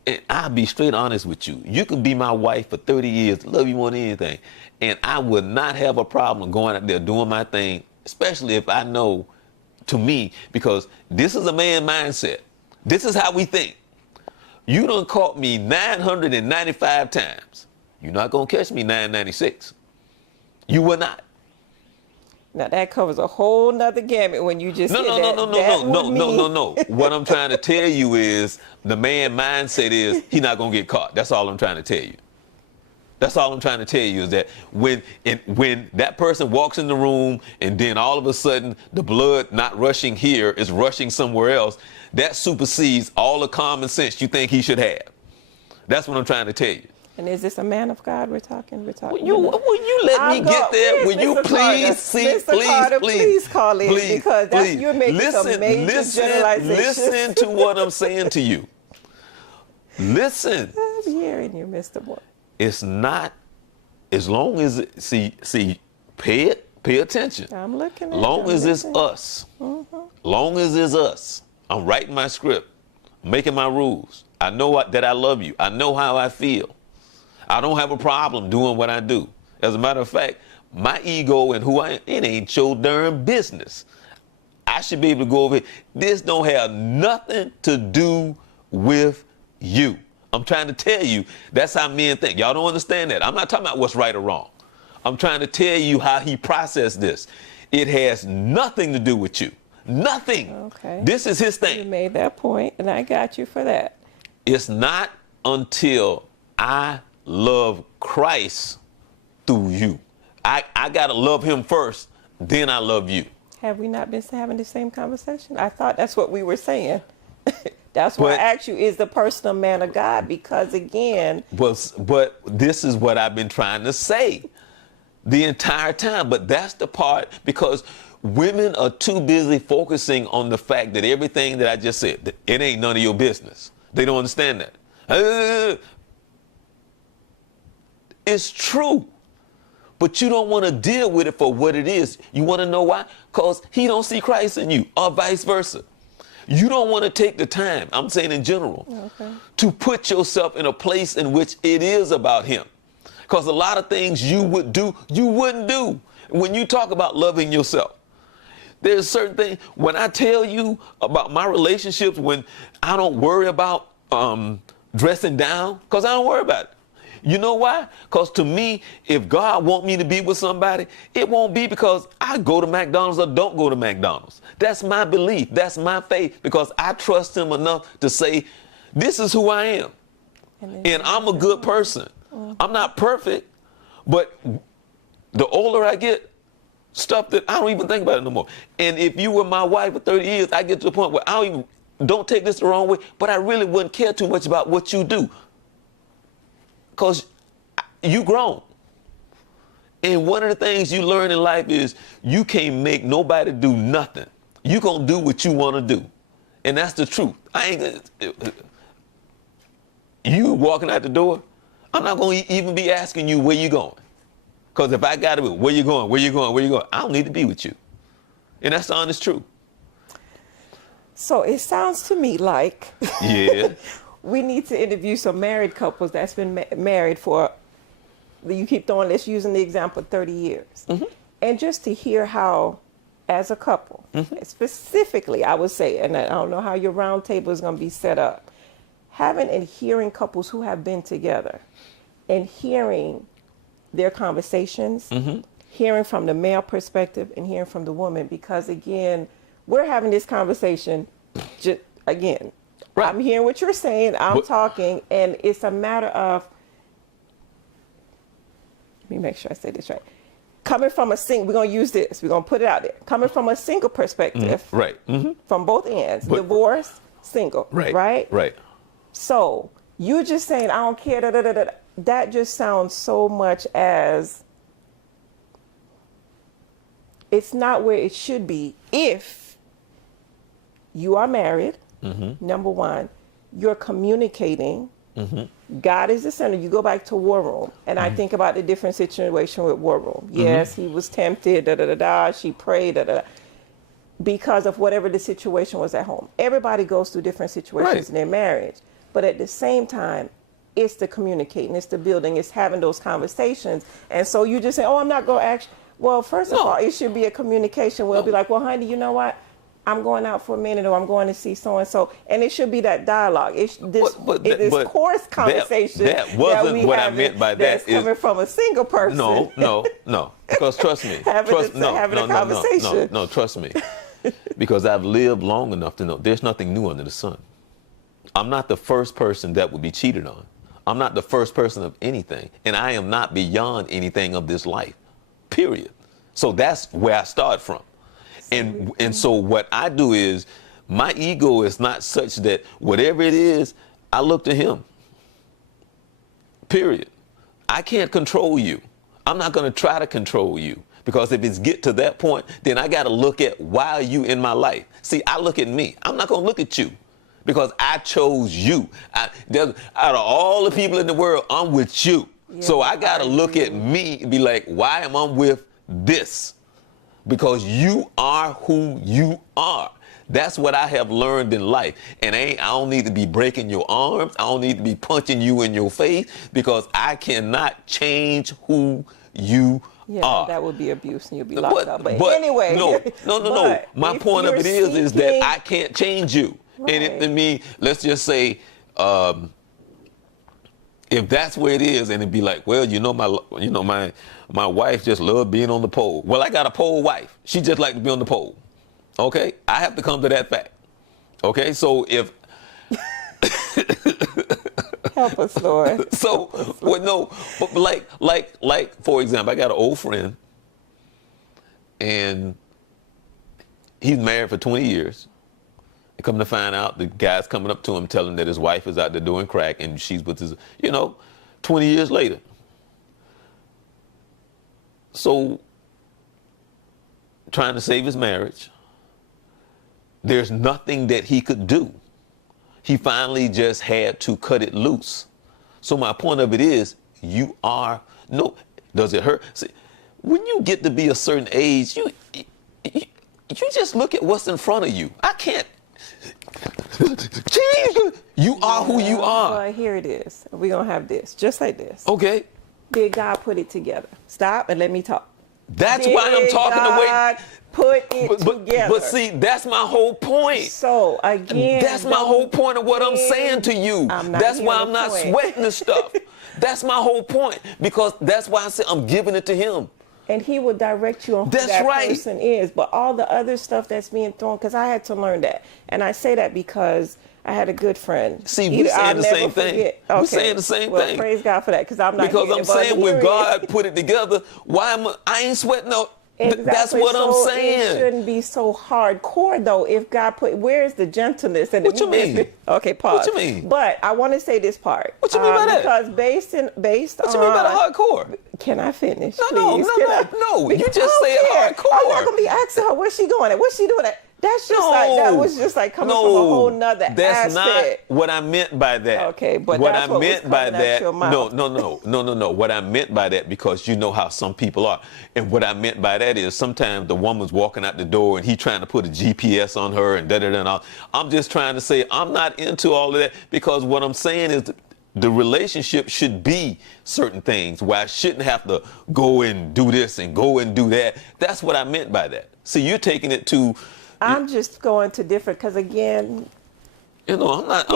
and I'll be straight honest with you. You can be my wife for 30 years, love you more than anything, and I would not have a problem going out there doing my thing, especially if I know, to me, because this is a man mindset. This is how we think. You done caught me 995 times. You're not going to catch me 996. You will not. Now that covers a whole nother gamut when you just No. What I'm trying to tell you is the man mindset is he's not going to get caught. That's all I'm trying to tell you. That's all I'm trying to tell you is that when that person walks in the room and then all of a sudden the blood not rushing here is rushing somewhere else, that supersedes all the common sense you think he should have. That's what I'm trying to tell you. And is this a man of God we're talking? Will you let me get there? Will you please please call in, because you're making some major generalizations. Listen to what I'm saying to you. Listen. I'm hearing you, Mr. Moore. It's not, as long as pay attention. I'm looking at long as it's us. Long as it's us. I'm writing my script, making my rules. I know that I love you. I know how I feel. I don't have a problem doing what I do. As a matter of fact, my ego and who I am, it ain't your darn business. I should be able to go over here. This don't have nothing to do with you. I'm trying to tell you, that's how men think. Y'all don't understand that. I'm not talking about what's right or wrong. I'm trying to tell you how he processed this. It has nothing to do with you. Nothing. Okay. This is his thing. You made that point, and I got you for that. It's not until I love Christ through you. I got to love him first, then I love you. Have we not been having the same conversation? I thought that's what we were saying. That's why I asked you, is the person a man of God? Because again... But this is what I've been trying to say the entire time. But that's the part, because women are too busy focusing on the fact that everything that I just said, it ain't none of your business. They don't understand that. It's true. But you don't want to deal with it for what it is. You want to know why? Because he don't see Christ in you, or vice versa. You don't want to take the time, I'm saying in general, to put yourself in a place in which it is about him. Because a lot of things you would do, you wouldn't do. When you talk about loving yourself, there's certain things, when I tell you about my relationships, when I don't worry about dressing down, because I don't worry about it. You know why? Because to me, if God want me to be with somebody, it won't be because I go to McDonald's or don't go to McDonald's. That's my belief. That's my faith, because I trust him enough to say, this is who I am. And I'm a good person. I'm not perfect, but the older I get, stuff that I don't even think about it no more. And if you were my wife for 30 years, I get to the point where don't take this the wrong way, but I really wouldn't care too much about what you do. Because you grown. And one of the things you learn in life is you can't make nobody do nothing. You gonna do what you want to do. And that's the truth. You walking out the door, I'm not gonna even be asking you where you going. Because if I gotta be, where you going, where you going, where you going, I don't need to be with you. And that's the honest truth. So it sounds to me like yeah. We need to interview some married couples that's been married for, you keep throwing, let's using the example, 30 years. And just to hear how, as a couple, specifically, I would say, and I don't know how your round table is going to be set up, having and hearing couples who have been together and hearing their conversations, hearing from the male perspective and hearing from the woman, because again, we're having this conversation, again, right. I'm hearing what you're saying, I'm talking, and it's a matter of, let me make sure I say this right. Coming from a single, we're going to use this, we're going to put it out there. Coming from a single perspective, right, from both ends, divorce, single, right? Right. So you're just saying, I don't care, that just sounds so much as, it's not where it should be if you are married. Number one, you're communicating. God is the center. You go back to War Room, and I think about the different situation with War Room. Yes, he was tempted, she prayed, because of whatever the situation was at home. Everybody goes through different situations in their marriage, but at the same time, it's the communicating, it's the building, it's having those conversations. And so you just say, oh, I'm not going to ask. Well, first of all, it should be a communication where it'll be like, well, honey, you know what? I'm going out for a minute, or I'm going to see so-and-so. And it should be that dialogue. It is coarse conversation that wasn't what I meant by that. That's coming from a single person. No. Because trust me. having a conversation. No, trust me. Because I've lived long enough to know there's nothing new under the sun. I'm not the first person that would be cheated on. I'm not the first person of anything, and I am not beyond anything of this life, period. So that's where I start from. And so what I do is, my ego is not such that whatever it is, I look to him, period. I can't control you. I'm not going to try to control you, because if it's get to that point, then I got to look at why are you in my life. See, I look at me. I'm not going to look at you, because I chose you. Out of all the people in the world, I'm with you. Yeah, so I got to look at me and be like, why am I with this? Because you are who you are. That's what I have learned in life. And I don't need to be breaking your arms. I don't need to be punching you in your face, because I cannot change who you are. That would be abuse, and you'll be locked up. But anyway. No. My point of it is that I can't change you. Right. And I mean, let's just say, if that's where it is, and it'd be like, well, my wife just loved being on the pole. Well, I got a pole wife. She just like to be on the pole. Okay, I have to come to that fact. Okay, so if help us, Lord. So, well, no, but like for example, I got an old friend, and he's married for 20 years. And come to find out, the guy's coming up to him, telling him that his wife is out there doing crack, and she's with his, 20 years later. So, trying to save his marriage, there's nothing that he could do. He finally just had to cut it loose. So my point of it is, does it hurt? See, when you get to be a certain age, you just look at what's in front of you. I can't change. You are who you are. Well, here it is. We're going to have this, just like this. Okay. Did God put it together? Stop and let me talk. That's why I'm talking the way. God put it together. But see, that's my whole point. So again, that's my whole point of what I'm saying to you. That's why I'm not sweating the stuff. That's my whole point, because that's why I said I'm giving it to him. And he will direct you on who that person is. But all the other stuff that's being thrown, because I had to learn that. And I say that because I had a good friend. See, we're saying the same thing. Okay. We're saying the same thing. Praise God for that, because I'm not. Because I'm saying when God put it together, I ain't sweating no. Exactly. That's what I'm saying. It shouldn't be so hardcore, though. If God where's the gentleness? And what you mean? Okay, pause. What you mean? But I want to say this part. What you mean by that? Because based on. What you mean by the hardcore? Can I finish? No. You just said hardcore. I'm not gonna be asking her where's she going at. What's she doing at? That's just that was just like coming from a whole nother aspect. That's not what I meant by that. Okay, but what that's I meant by that. No. What I meant by that, because you know how some people are, and what I meant by that is sometimes the woman's walking out the door and he trying to put a GPS on her and and all. I'm just trying to say I'm not into all of that, because what I'm saying is the relationship should be certain things where I shouldn't have to go and do this and go and do that. That's what I meant by that. See, you're taking it to. I'm just going to different, because again, I'm not.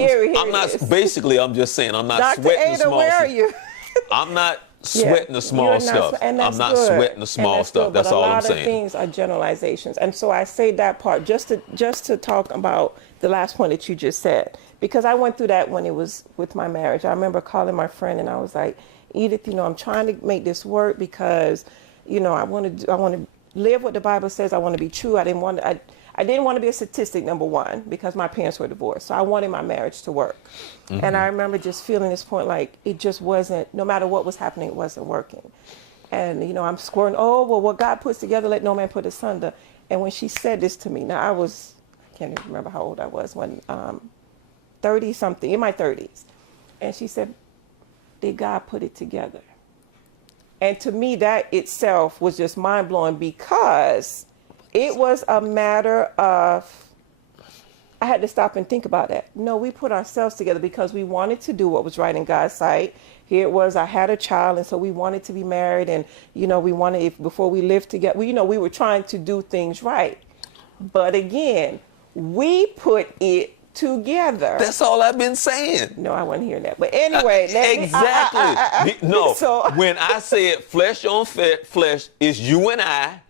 Basically, I'm just saying I'm not Dr. sweating Ada, the small where stuff. are you? I'm not sweating the small stuff. I'm not sweating the small stuff. That's all I'm saying. A lot of things are generalizations, and so I say that part just to talk about the last point that you just said, because I went through that when it was with my marriage. I remember calling my friend and I was like, Edith, I'm trying to make this work because, I want to live what the Bible says. I want to be true. I didn't want to be a statistic, number one, because my parents were divorced. So I wanted my marriage to work. Mm-hmm. And I remember just feeling this point, like it just wasn't, no matter what was happening, it wasn't working. And, I'm squirting, what God puts together, let no man put asunder. And when she said this to me, now I can't even remember how old I was when, 30 something, in my 30s. And she said, did God put it together? And to me, that itself was just mind blowing, because it was a matter of, I had to stop and think about that. No, we put ourselves together because we wanted to do what was right in God's sight. Here it was, I had a child, and so we wanted to be married, and, we wanted, before we lived together, we were trying to do things right. But again, we put it together. That's all I've been saying. No, I wasn't hearing that. But anyway, exactly. When I said flesh on flesh, it's you and I.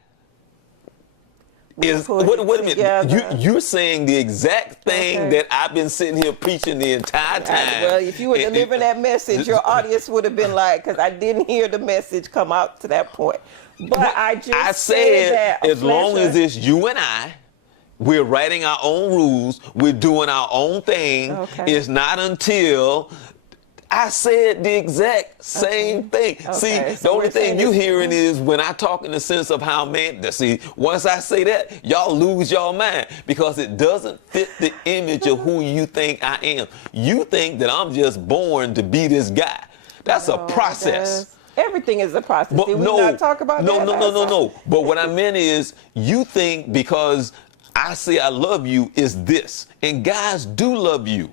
is Put wait, it wait a minute. together. You're saying the exact thing Okay. that I've been sitting here preaching the entire time. Well, if you were delivering that message, your audience would have been like, because I didn't hear the message come out to that point. But I just I said that as long as pleasure- it's you and I, we're writing our own rules, we're doing our own thing. Okay. It's not until I said the exact same thing. Okay, See, so the only we're thing saying you this- hearing is when I talk in the sense of how man. See, once I say that, y'all lose y'all mind because it doesn't fit the image of who you think I am. You think that I'm just born to be this guy. That's a No, process. everything is a process. But Did we no, not talk about no, that? no, no, last no, time? no. But what I meant is, you think because I say I love you is this, and guys do love you,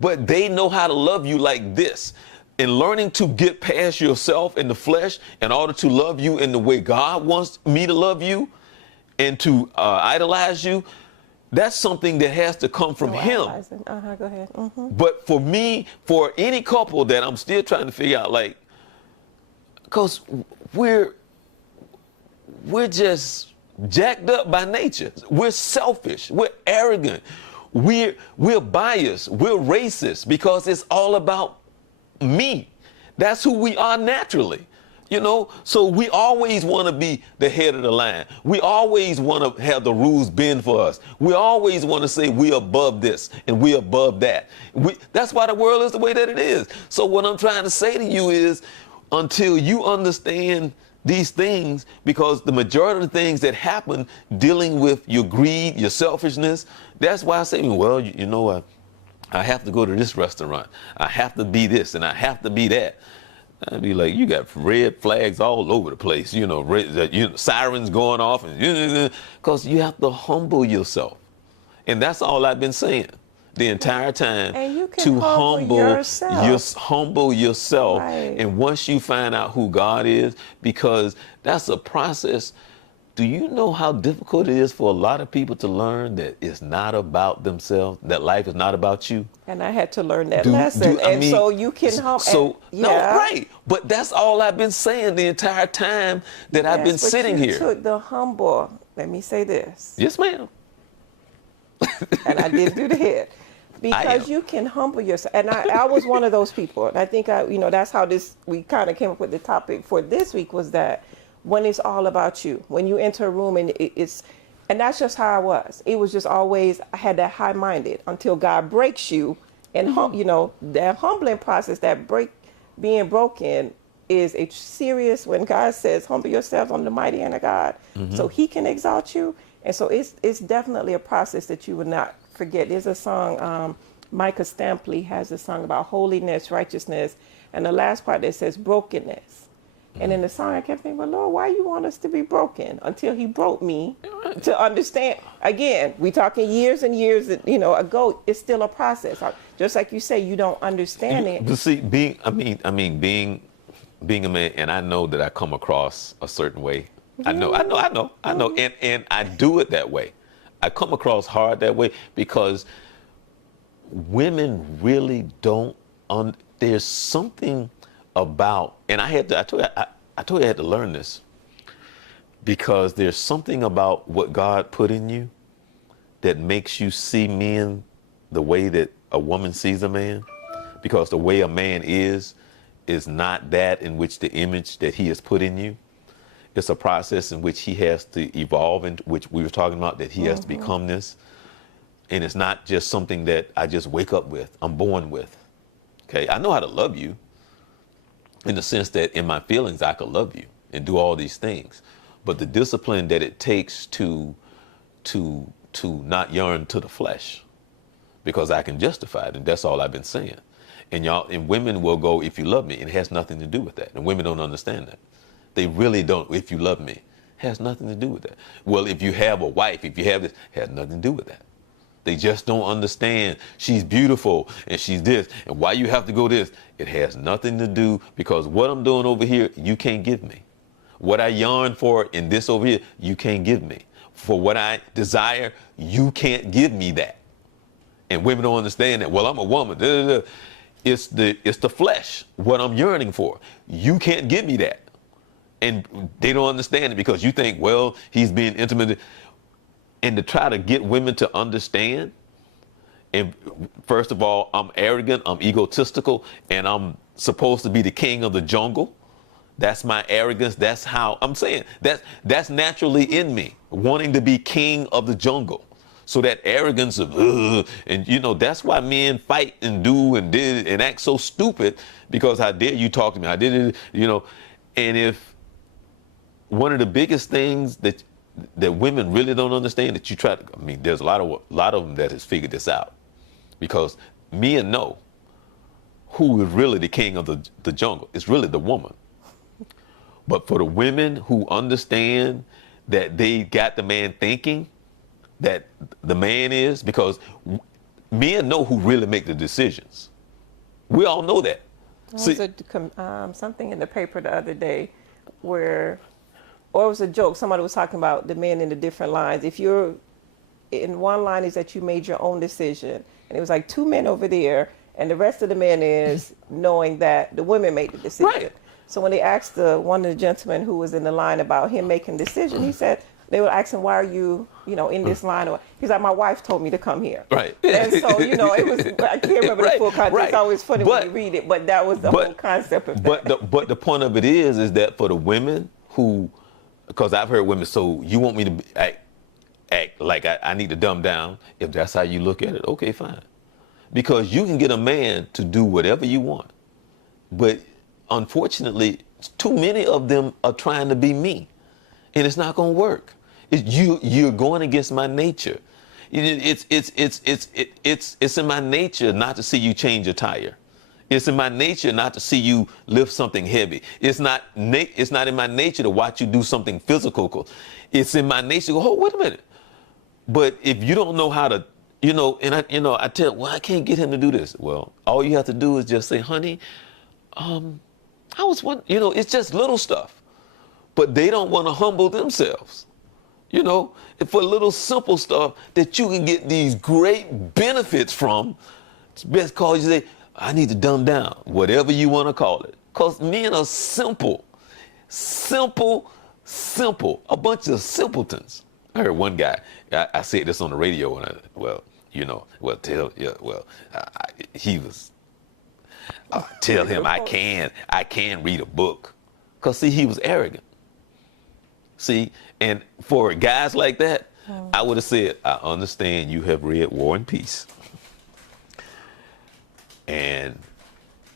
but they know how to love you like this. And learning to get past yourself in the flesh in order to love you in the way God wants me to love you, and to idolize you, that's something that has to come from Him. Go ahead. But for me, for any couple that I'm still trying to figure out, like, because we're just jacked up by nature. We're selfish. We're arrogant. We're biased. We're racist because it's all about me. That's who we are naturally. You know, so we always want to be the head of the line. We always want to have the rules bend for us. We always want to say we're above this and we're above that. That's why the world is the way that it is. So what I'm trying to say to you is, until you understand these things, because the majority of the things that happen dealing with your greed, your selfishness, that's why I say, well, you know, I have to go to this restaurant. I have to be this and I have to be that. I'd be like, you got red flags all over the place, you know, sirens going off, and because you have to humble yourself. And that's all I've been saying the entire time. And you can to humble yourself. humble yourself. Right. And once you find out who God is, because that's a process. Do you know how difficult it is for a lot of people to learn that it's not about themselves, that life is not about you? And I had to learn that lesson. So you can humble. So, no, right. But that's all I've been saying the entire time that I've been sitting here. Took the humble. Let me say this. Yes, ma'am. And I didn't do the head. Because you can humble yourself. And I was one of those people. And I think that's how we kind of came up with the topic for this week, was that when it's all about you, when you enter a room and and that's just how I was. It was just always, I had that high-minded until God breaks you. And, that humbling process, being broken is a serious, when God says, humble yourselves under the mighty hand of God, so He can exalt you. And so it's definitely a process that you would not forget. There's a song, Micah Stampley has a song about holiness, righteousness, and the last part that says brokenness. And in the song, I kept thinking, well, Lord, why you want us to be broken? Until He broke me to understand. Again, we talking years and years, ago. It's still a process. Just like you say, you don't understand it. But see, being a man, and I know that I come across a certain way. I know, and I do it that way. I come across hard that way because women really don't. There's something about, and I told you I had to learn this, because there's something about what God put in you that makes you see men the way that a woman sees a man, because the way a man is not that in which the image that He has put in you. It's a process in which he has to evolve, in which we were talking about, that he has to become this. And it's not just something that I just wake up with, I'm born with. Okay, I know how to love you in the sense that in my feelings, I could love you and do all these things. But the discipline that it takes to not yearn to the flesh, because I can justify it, and that's all I've been saying. And women will go, if you love me, and it has nothing to do with that. And women don't understand that. They really don't. If you love me, it has nothing to do with that. Well, if you have a wife, if you have this, it has nothing to do with that. They just don't understand. She's beautiful and she's this, and why you have to go this. It has nothing to do, because what I'm doing over here, you can't give me. What I yearn for in this over here, you can't give me. For what I desire, you can't give me that. And women don't understand that. Well, I'm a woman. It's the flesh, what I'm yearning for. You can't give me that. And they don't understand it, because you think, well, he's being intimate. and to try to get women to understand. And first of all, I'm arrogant, I'm egotistical, and I'm supposed to be the king of the jungle. That's my arrogance. That's how I'm saying that's naturally in me, wanting to be king of the jungle. So that arrogance of, and you know, that's why men fight and do and did and act so stupid, because how dare you talk to me? I did it, you know. And if one of the biggest things that women really don't understand, that you try to, I mean, there's a lot of them that has figured this out, because men know who is really the king of the jungle. It's really the woman. But for the women who understand that they got the man thinking that the man is, because men know who really make the decisions. We all know that. There was something in the paper the other day where, or it was a joke, somebody was talking about the men in the different lines. If you're in one line is that you made your own decision, and it was like 2 men over there, and the rest of the men is knowing that the women made the decision. Right. So when they asked one of the gentlemen who was in the line about him making the decision, he said, they were asking, why are you, in this line? Or he's like, my wife told me to come here. Right. And so, it was, I can't remember the full context. Right. It's always funny when you read it, but that was the whole concept of that. But the point of it is that for the women who, because I've heard women, so you want me to act like I need to dumb down. If that's how you look at it, okay, fine. Because you can get a man to do whatever you want. But unfortunately, too many of them are trying to be me. And it's not going to work. You're going against my nature. It's in my nature not to see you change a tire. It's in my nature not to see you lift something heavy. It's not in my nature to watch you do something physical. It's in my nature to go, oh, wait a minute. But if you don't know how to, I tell, well, I can't get him to do this. Well, all you have to do is just say, honey, I was one, it's just little stuff. But they don't want to humble themselves. For little simple stuff that you can get these great benefits from, it's best call you say, I need to dumb down, whatever you want to call it. Because men are simple, a bunch of simpletons. I heard one guy, I said this on the radio, and he was, tell him I can read a book. Because, see, he was arrogant. See, and for guys like that, I would have said, I understand you have read War and Peace. And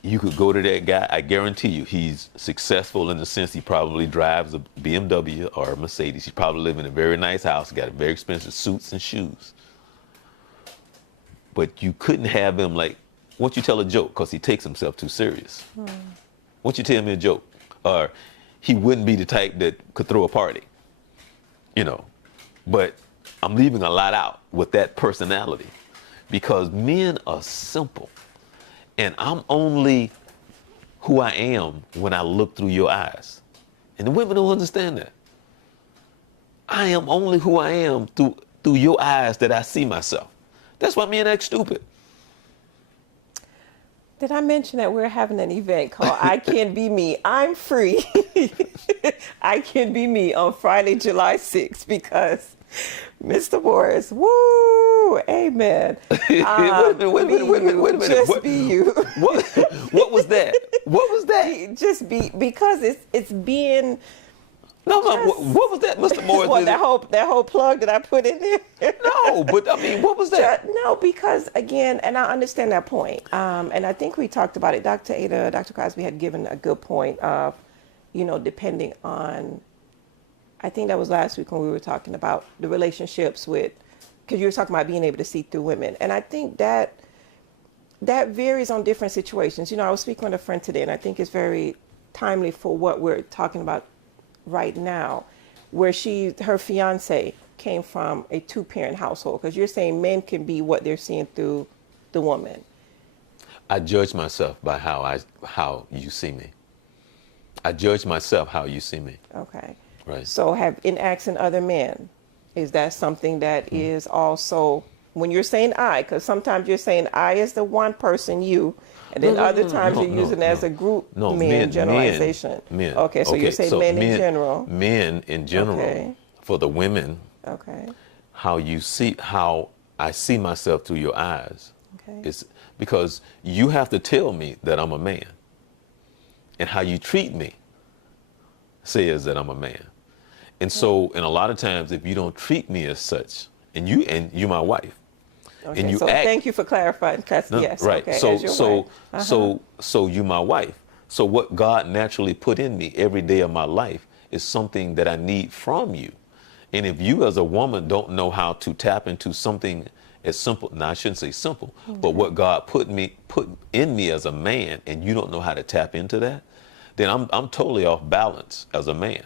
you could go to that guy, I guarantee you, he's successful in the sense he probably drives a BMW or a Mercedes. He probably lives in a very nice house, got very expensive suits and shoes. But you couldn't have him once you tell a joke, because he takes himself too serious. Once you tell me a joke, or he wouldn't be the type that could throw a party, But I'm leaving a lot out with that personality, because men are simple. And I'm only who I am when I look through your eyes. And the women don't understand that. I am only who I am through your eyes that I see myself. That's why men act stupid. Did I mention that we're having an event called I Can Be Me? I'm free. I Can Be Me on Friday, July 6th, because Mr. Morris, woo, amen. Wait a minute. Just be you. What was that? What was that? Just be, because it's being... No, what was that, Mr. Morris? Well, that whole plug that I put in there. No, but I mean, what was that? No, because again, and I understand that point. And I think we talked about it. Dr. Cosby had given a good point of, depending on, I think that was last week when we were talking about the relationships with, because you were talking about being able to see through women. And I think that varies on different situations. I was speaking with a friend today, and I think it's very timely for what we're talking about right now, where her fiance came from a 2-parent household, because you're saying men can be what they're seeing through the woman. I judge myself by how you see me. I judge myself how you see me. Okay. Right. So in asking other men, is that something that is also, when you're saying I, because sometimes you're saying I is the one person, you, and then other times you're using it as a group men generalization. Men. Okay, so you're saying men in general. Men in general. Okay. For the women. Okay. how I see myself through your eyes. Okay. It's because you have to tell me that I'm a man, and how you treat me says that I'm a man. And so, and a lot of times, if you don't treat me as such, and you my wife, Okay, and you so act, thank you for clarifying. 'Cause no, yes, right? okay, So as your so wife. Uh-huh. so you my wife. So what God naturally put in me every day of my life is something that I need from you. And if you as a woman don't know how to tap into something as simple, now I shouldn't say simple, but what God put in me as a man, and you don't know how to tap into that, then I'm totally off balance as a man.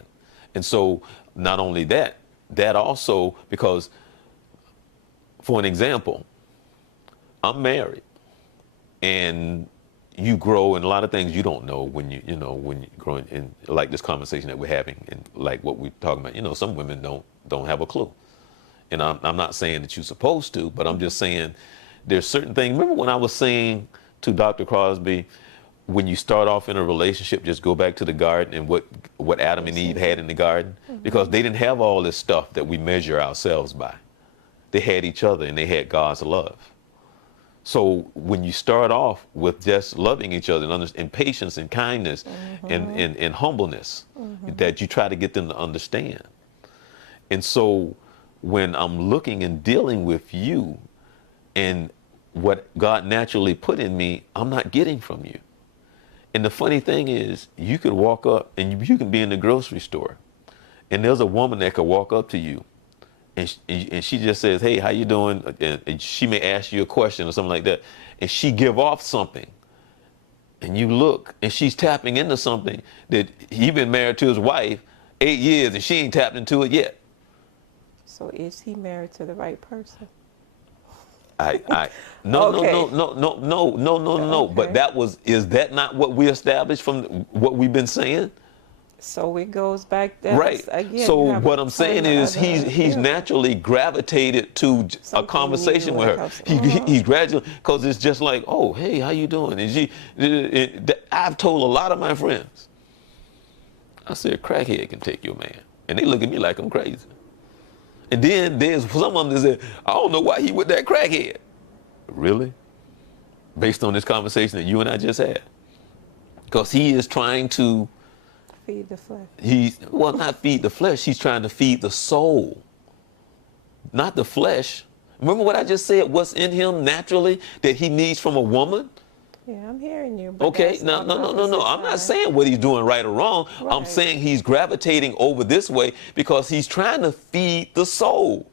And so not only that, that also, because for an example, I'm married, and you grow in a lot of things you don't know when you growing in, like this conversation that we're having, and like what we're talking about. Some women don't have a clue, and I'm not saying that you're supposed to, but I'm just saying there's certain things. Remember when I was saying to Dr. Crosby, when you start off in a relationship, just go back to the garden and what Adam and Eve had in the garden, because they didn't have all this stuff that we measure ourselves by. They had each other, and they had God's love. So when you start off with just loving each other and patience and kindness and humbleness, that you try to get them to understand. And so when I'm looking and dealing with you and what God naturally put in me, I'm not getting from you. And the funny thing is, you could walk up and you can be in the grocery store, and there's a woman that could walk up to you, and she just says, "Hey, how you doing?" And she may ask you a question or something like that, and she give off something, and you look, and she's tapping into something that he been married to his wife 8 years, and she ain't tapped into it yet. So is he married to the right person? No, Okay. no. Okay. But is that not what we established from what we've been saying? So it goes back there. Right. Again, So you have what a I'm saying ton of is he's other- naturally gravitated to a Something conversation new with when her. it comes- He's gradually, because it's just like, oh, hey, how you doing? And I've told a lot of my friends, I said, a crackhead can take your man. And they look at me like I'm crazy. And then there's some of them that say, I don't know why he with that crackhead. Really? Based on this conversation that you and I just had. Because he is trying to feed the flesh. not feed the flesh, he's trying to feed the soul, not the flesh. Remember what I just said, what's in him naturally that he needs from a woman? Yeah, I'm hearing you. But Okay, that's no. on the I'm opposite not side. saying what he's doing right or wrong. I'm Right. saying he's gravitating over this way because he's trying to feed the soul.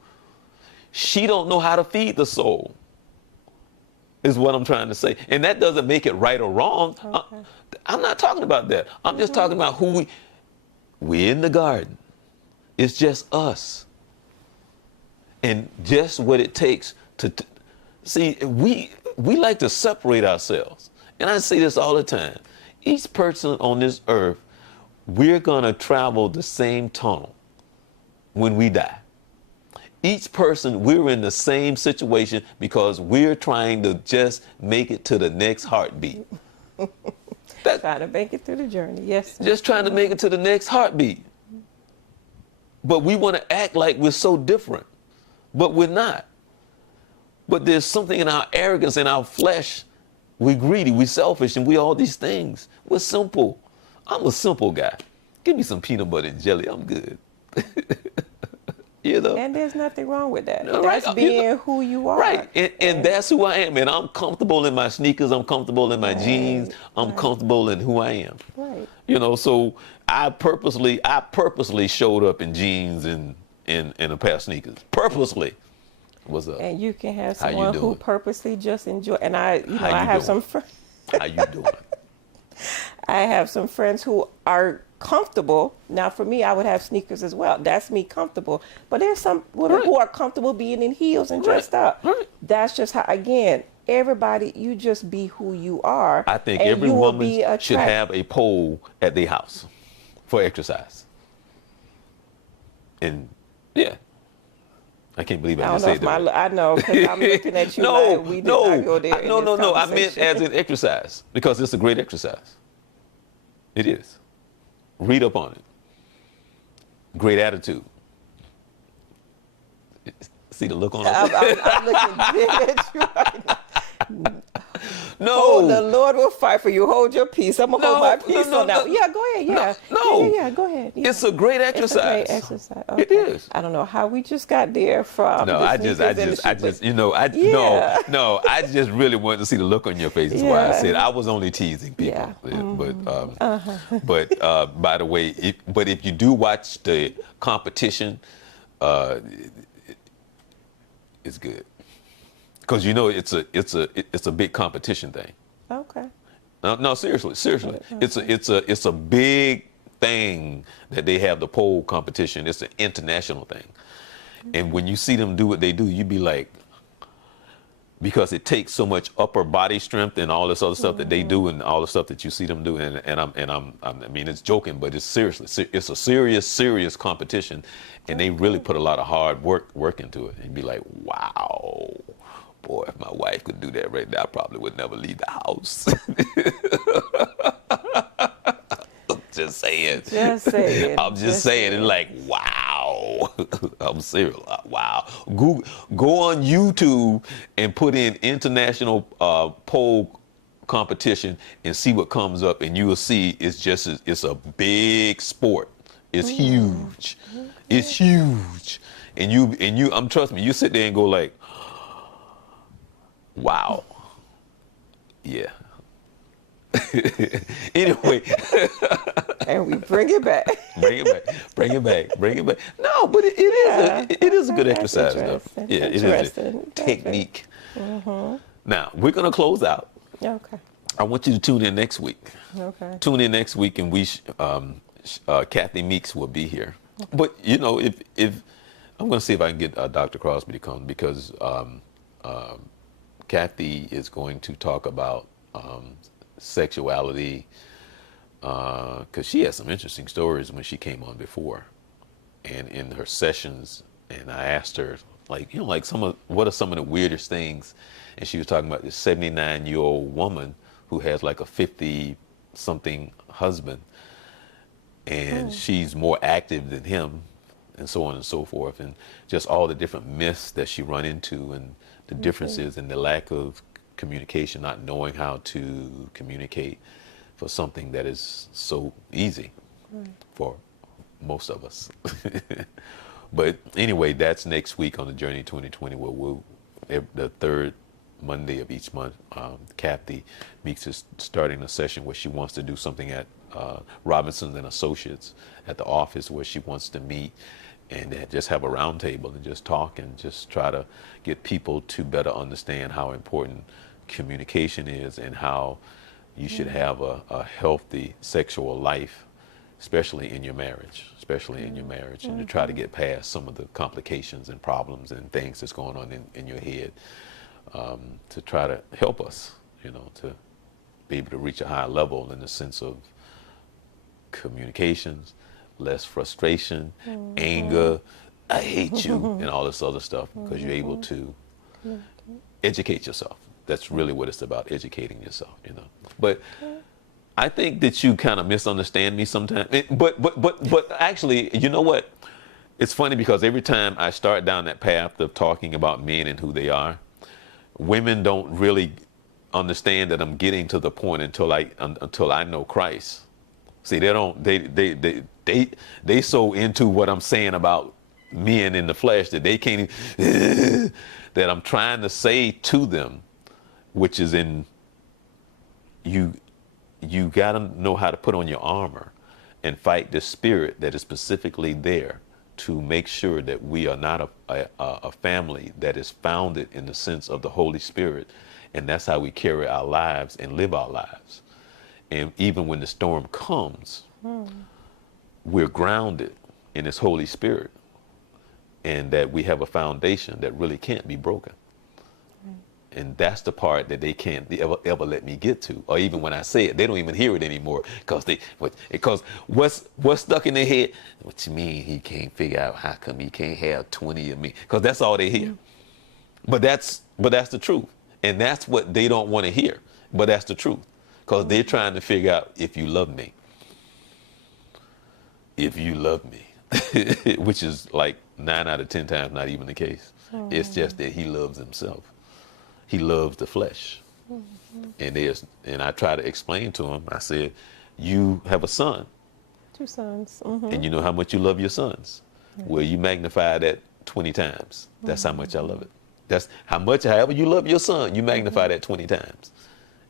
She don't know how to feed the soul, is what I'm trying to say. And that doesn't make it right or wrong. Okay. I'm not talking about that. I'm just talking about who we're in the garden. It's just us. And just what it takes to see, we like to separate ourselves. And I say this all the time. Each person on this earth, we're going to travel the same tunnel when we die. Each person, we're in the same situation because we're trying to just make it to the next heartbeat. Trying to make it through the journey. Yes. Just trying to make it to the next heartbeat. But we want to act like we're so different, but we're not. But there's something in our arrogance, in our flesh. We're greedy, we're selfish, and we're all these things. We're simple. I'm a simple guy. Give me some peanut butter and jelly, I'm good. And there's nothing wrong with that. No, That's right. being who you are. Right, and that's who I am. And I'm comfortable in my sneakers. I'm comfortable in my jeans. I'm comfortable in who I am. Right. So I purposely showed up in jeans and a pair of sneakers. Purposely. What's up? And you can have How you someone who doing? purposely just enjoy. And I How you have doing? some friends. How you doing? I have some friends who are comfortable. Now, for me, I would have sneakers as well. That's me comfortable. But there's some women who are comfortable being in heels and dressed up. Right. That's just how, again, everybody, you just be who you are. I think and every you will woman be should attract- have a pole at their house for exercise. And yeah. I can't believe I I just don't said know if that. I know, because I'm looking at you like we did not go there. No. I meant as an exercise, because it's a great exercise. It is. Read up on it. Great attitude. See the look on her I'm, face? I'm looking big at you right now. No. Oh, the Lord will fight for you. Hold your peace. I'm gonna hold my peace no, on that. no. Yeah, go ahead. Yeah, No. yeah. Go ahead. Yeah. It's a great It's a exercise. great exercise. It Okay. is. I don't know how we just got there from. No, the I just, sneakers industry, you know, Yeah. no, I just really wanted to see the look on your face. That's why I Yeah. said I was only teasing people. Yeah. But by the way, if you do watch the competition, it's good because you know it's a big competition thing. Okay. No, seriously, it's a big thing that they have, the pole competition. It's an international thing, and when you see them do what they do, you be like, because it takes so much upper body strength and all this other stuff that they do, and all the stuff that you see them do, I mean, it's joking, but it's a serious competition, and they really put a lot of hard work into it, and you be like, wow. Boy, if my wife could do that right now, I probably would never leave the house. Just saying. Just saying. I'm just saying. It's like, wow. I'm serious. Wow. Go on YouTube and put in international pole competition and see what comes up, and you will see it's a big sport. It's huge. It's huge. And you trust me, you sit there and go like, wow. Yeah. Anyway. And we bring it back. Bring it back. No, but it is a good That's exercise, though. interesting. Yeah, it is Interesting. a technique. Now, we're going to close out. Okay. I want you to tune in next week. Okay. Tune in next week, and Kathy Meeks will be here. But, you know, if I'm going to see if I can get Dr. Crosby to come, because Kathy is going to talk about sexuality, because she has some interesting stories when she came on before, and in her sessions. And I asked her, like, you know, like what are some of the weirdest things? And she was talking about this 79-year-old woman who has like a 50-something husband, and she's more active than him, and so on and so forth, and just all the different myths that she run into, and the differences and the lack of communication, not knowing how to communicate for something that is so easy for most of us. But anyway, that's next week on the Journey 2020, where the third Monday of each month, Kathy Meeks is starting a session where she wants to do something at Robinson and Associates at the office, where she wants to meet and just have a round table and just talk and just try to get people to better understand how important communication is, and how you should have a healthy sexual life, especially in your marriage, and to try to get past some of the complications and problems and things that's going on in your head, to try to help us, you know, to be able to reach a higher level in the sense of communications, less frustration, anger, I hate you, and all this other stuff, because you're able to educate yourself. That's really what it's about, educating yourself, you know. But I think that you kind of misunderstand me sometimes. But actually, you know what? It's funny, because every time I start down that path of talking about men and who they are, women don't really understand that I'm getting to the point until I know Christ. See, they so into what I'm saying about men in the flesh that they can't that I'm trying to say to them, which is in you got to know how to put on your armor and fight the spirit that is specifically there to make sure that we are not a family that is founded in the sense of the Holy Spirit, and that's how we carry our lives and live our lives. And even when the storm comes, we're grounded in His Holy Spirit, and that we have a foundation that really can't be broken. And that's the part that they can't ever let me get to. Or even when I say it, they don't even hear it anymore, because what's stuck in their head? What you mean he can't figure out how come he can't have 20 of me? Because that's all they hear. But that's the truth, and that's what they don't want to hear. But that's the truth, because they're trying to figure out if you love me. If you love me, which is like 9 out of 10 times not even the case. It's just that he loves himself. He loves the flesh. And I try to explain to him, I said, you have a son, 2 sons. and you know how much you love your sons. Well, you magnify that 20 times. That's how much I love it. That's how much, however you love your son, you magnify that 20 times.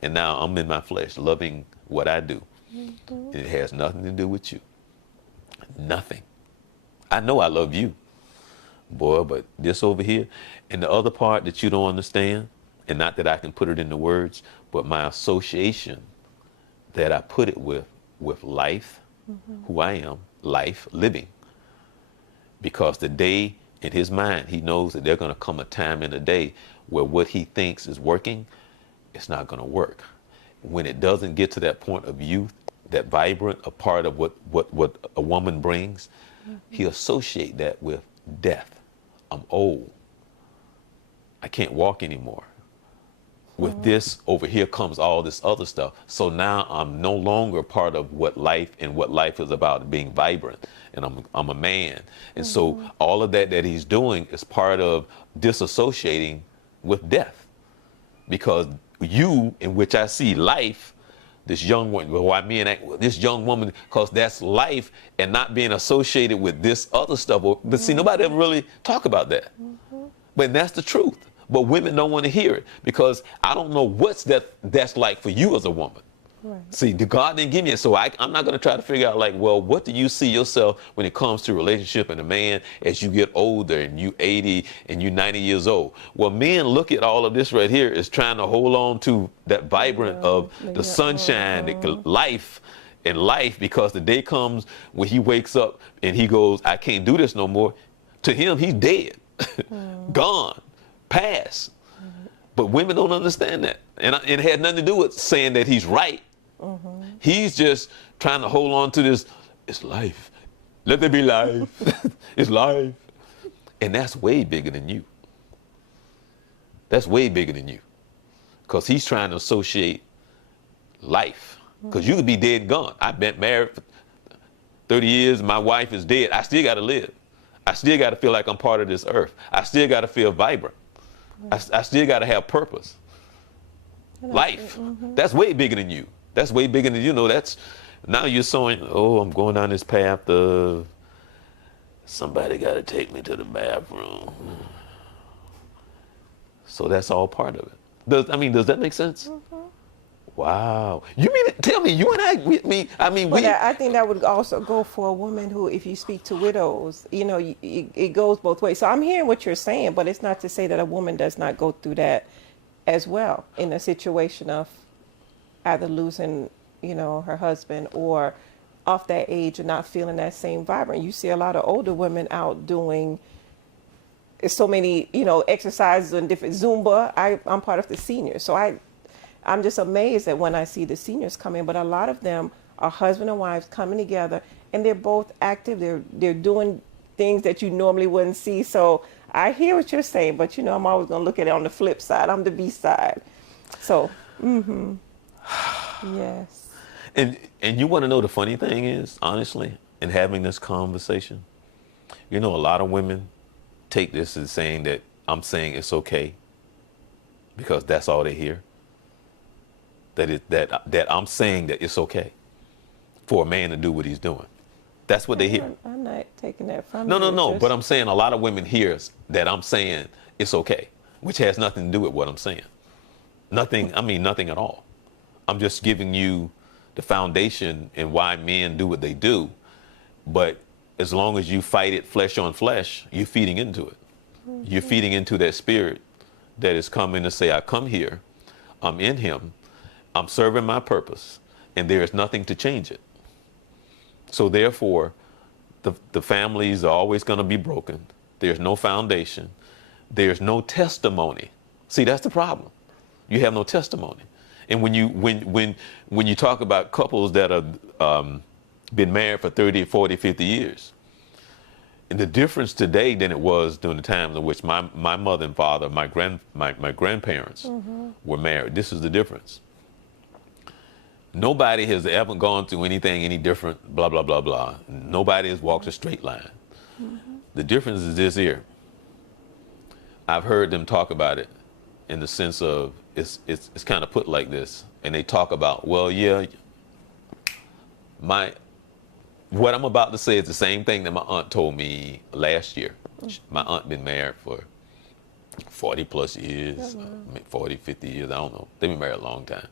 And now I'm in my flesh, loving what I do. It has nothing to do with you. Nothing. I know I love you, boy, but this over here, and the other part that you don't understand, and not that I can put it into words, but my association that I put it with life, who I am, life, living. Because the day in his mind, he knows that there's going to come a time in the day where what he thinks is working, it's not going to work. When it doesn't get to that point of youth, that vibrant, a part of what a woman brings, he associate that with death. I'm old. I can't walk anymore. With this, over here comes all this other stuff. So now I'm no longer part of what life is about, being vibrant. And I'm a man. And so all of that he's doing is part of disassociating with death. Because you, in which I see life, this young one, why me and this young woman, because that's life, and not being associated with this other stuff. But see, nobody ever really talk about that. But that's the truth. But women don't want to hear it, because I don't know what's that's like for you as a woman. Right. See, God didn't give me it, so I'm not going to try to figure out, like, well, what do you see yourself when it comes to relationship and a man as you get older and you 80 and you 90 years old? Well, men look at all of this right here as trying to hold on to that vibrant of the sunshine, the life, because the day comes when he wakes up and he goes, I can't do this no more. To him, he's dead, gone, past. But women don't understand that. And it had nothing to do with saying that he's right. He's just trying to hold on to this. It's life. Let there be life. It's life. And that's way bigger than you. That's way bigger than you. Because he's trying to associate life. Because you could be dead and gone. I've been married for 30 years. My wife is dead. I still got to live. I still got to feel like I'm part of this earth. I still got to feel vibrant. I still got to have purpose. Life. That's way bigger than you. That's way bigger than you know. That's now you're saying, oh, I'm going down this path of somebody got to take me to the bathroom. So that's all part of it. Does that make sense? Wow. You mean, tell me, you and I think that would also go for a woman who, if you speak to widows, it goes both ways. So I'm hearing what you're saying, but it's not to say that a woman does not go through that as well in a situation of either losing, her husband or off that age and not feeling that same vibrant. You see a lot of older women out doing so many, exercises and different Zumba. I'm part of the seniors. So I'm just amazed that when I see the seniors come in, but a lot of them are husband and wives coming together, and they're both active. They're doing things that you normally wouldn't see. So I hear what you're saying, but I'm always going to look at it on the flip side. I'm the B side. So, yes. And you want to know the funny thing is, honestly, in having this conversation, a lot of women take this as saying that I'm saying it's okay because that's all they hear. That I'm saying that it's okay for a man to do what he's doing. That's what they hear. I'm not taking that from you. No. But I'm saying a lot of women hear that I'm saying it's okay, which has nothing to do with what I'm saying. Nothing at all. I'm just giving you the foundation and why men do what they do. But as long as you fight it flesh on flesh, you're feeding into it. You're feeding into that spirit that is coming to say, I come here, I'm in him, I'm serving my purpose, and there is nothing to change it. So therefore, the families are always going to be broken. There's no foundation. There's no testimony. See, that's the problem. You have no testimony. And when you talk about couples that have been married for 30, 40, 50 years, and the difference today than it was during the times in which my mother and father, my grandparents were married. This is the difference. Nobody has ever gone through anything any different, blah, blah, blah, blah. Nobody has walked a straight line. The difference is this here. I've heard them talk about it in the sense of it's kind of put like this, and they talk about, well, yeah, what I'm about to say is the same thing that my aunt told me last year. My aunt been married for 40 plus years, 40, 50 years, I don't know. They've been married a long time.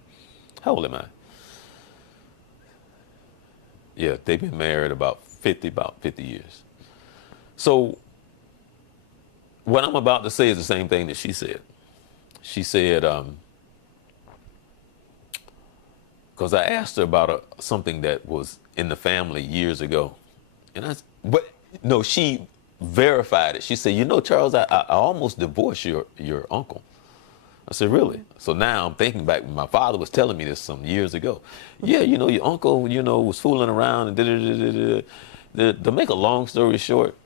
How old am I? Yeah, they've been married about 50 years. So what I'm about to say is the same thing that she said. She said, because I asked her about something that was in the family years ago. She verified it. She said, you know, Charles, I almost divorced your uncle. I said, really? So now I'm thinking back when my father was telling me this some years ago. Yeah, you know, your uncle, you know, was fooling around and to make a long story short,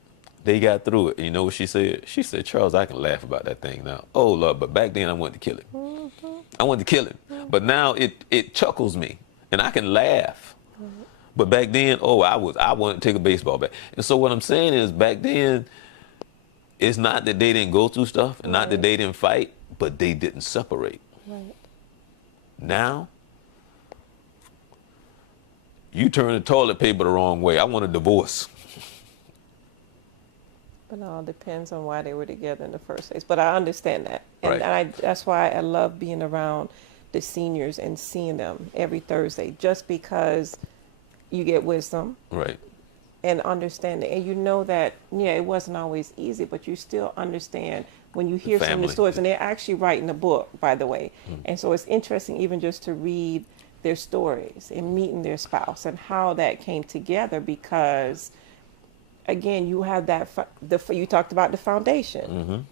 they got through it. And you know what she said? She said, Charles, I can laugh about that thing now. Oh, Lord, but back then I wanted to kill him. I wanted to kill him. But now it chuckles me and I can laugh. But back then, I wanted to take a baseball bat. And so what I'm saying is back then, it's not that they didn't go through stuff and not that they didn't fight, but they didn't separate. Right. Now, you turn the toilet paper the wrong way. I want a divorce. But it all depends on why they were together in the first place. But I understand that. And Right. that's why I love being around the seniors and seeing them every Thursday, just because you get wisdom Right. and understanding. And you know that, yeah, it wasn't always easy, but you still understand when you hear some of the family. stories. And they're actually writing a book, by the way. And so it's interesting even just to read their stories and meeting their spouse and how that came together, because again, you have that you talked about the foundation.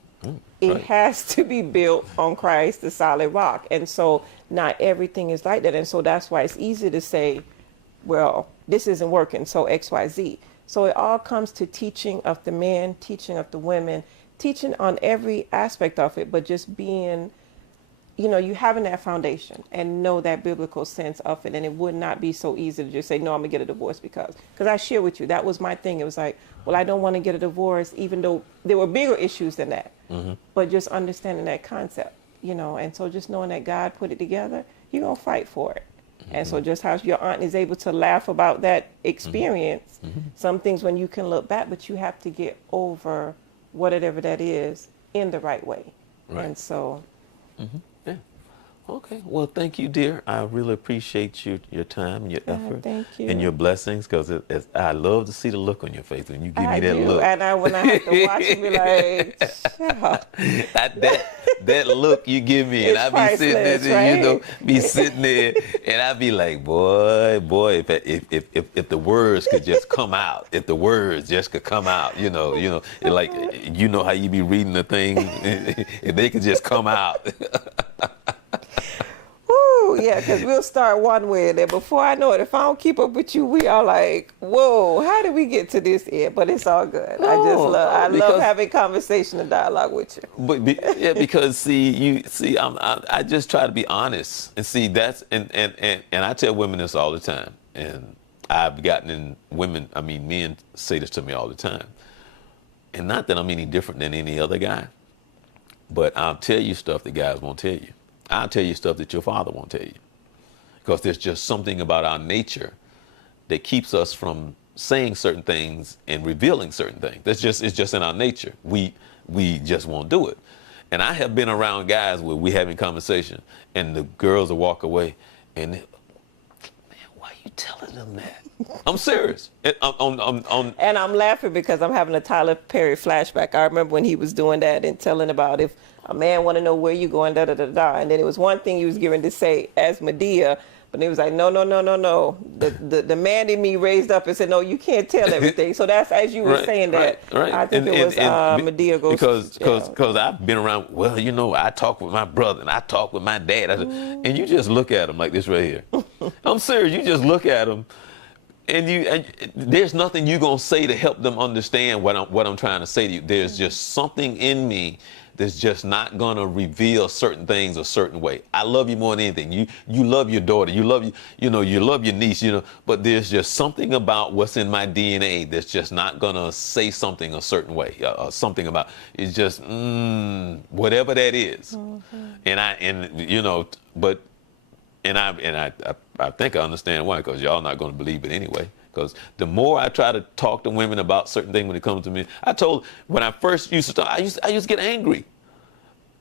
It Right. has to be built on Christ, the solid rock. And so not everything is like that. And so that's why it's easy to say, well, this isn't working, so XYZ. So it all comes to teaching of the men, teaching of the women, teaching on every aspect of it, but just being, you know, you having that foundation and know that biblical sense of it. And it would not be so easy to just say, no, I'm gonna get a divorce because I share with you, that was my thing. It was like, well, I don't want to get a divorce, even though there were bigger issues than that. But just understanding that concept, you know, and so just knowing that God put it together, you're gonna fight for it. And so just how your aunt is able to laugh about that experience, some things when you can look back, but you have to get over whatever that is in the right way. Right. And so Yeah. Okay. Well, thank you, dear. I really appreciate your time and your effort thank you. and your blessings, because I love to see the look on your face when you give me I that do. look. And when I have to watch it, be like, "Child." that look you give me, and It's I be sitting there, priceless, you know, right? be sitting there, and I be like, boy, if the words could just come out, if the words just could come out, you know, like, you know how you be reading the thing, if they could just come out. Woo, yeah, because we'll start one way, and then before I know it, if I don't keep up with you, we are like, whoa, how did we get to this end? But it's all good. I love because- having conversation and dialogue with you. But because I just try to be honest, and see that's and I tell women this all the time, and I've gotten in men say this to me all the time, and not that I'm any different than any other guy, but I'll tell you stuff that guys won't tell you. I'll tell you stuff that your father won't tell you, because there's just something about our nature that keeps us from saying certain things and revealing certain things. It's just in our nature. We just won't do it. And I have been around guys where we having conversation and the girls will walk away and man, why are you telling them that? I'm serious. And I'm laughing because I'm having a Tyler Perry flashback. I remember when he was doing that and telling about if a man want to know where you going, da da da da. And then it was one thing he was given to say as Medea, but he was like, no. The man in me raised up and said, no, you can't tell everything. So that's as you were saying that. Right. I think it was Medea goes because I've been around. Well, you know, I talk with my brother and I talk with my dad, and you just look at them like this right here. I'm serious. You just look at them. And there's nothing you're gonna say to help them understand what I'm trying to say to you. There's just something in me that's just not gonna reveal certain things a certain way. I love you more than anything. You love your daughter. You love you know you love your niece. You know, but there's just something about what's in my DNA that's just not gonna say something a certain way. Something about it's just whatever that is. I think I understand why, because y'all not going to believe it anyway. Because the more I try to talk to women about certain things when it comes to me, when I first used to talk, I used to get angry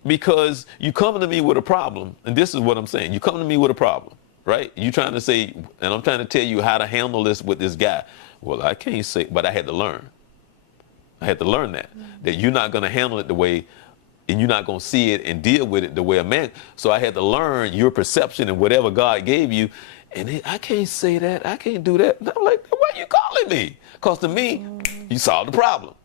because you come to me with a problem, and this is what I'm saying. You come to me with a problem, right? You trying to say, and I'm trying to tell you how to handle this with this guy. Well, I can't say, but I had to learn. I had to learn that you're not going to handle it the way, and you're not going to see it and deal with it the way a man. So I had to learn your perception and whatever God gave you. And I can't say that. I can't do that. And I'm like, why are you calling me? Because to me, you solved the problem.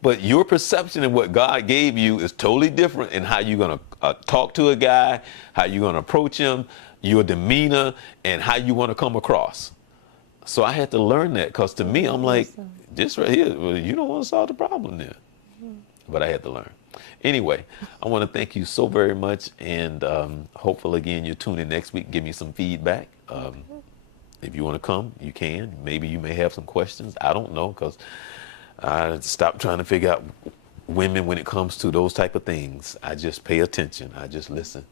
But your perception and what God gave you is totally different in how you're going to talk to a guy, how you're going to approach him, your demeanor, and how you want to come across. So I had to learn that, because to me, I'm like, this right here, well, you don't want to solve the problem there. But I had to learn. Anyway, I want to thank you so very much, and hopefully again you'll tune in next week, give me some feedback. If you want to come, you can. Maybe you may have some questions. I don't know, because I stopped trying to figure out women when it comes to those type of things. I just pay attention. I just listen.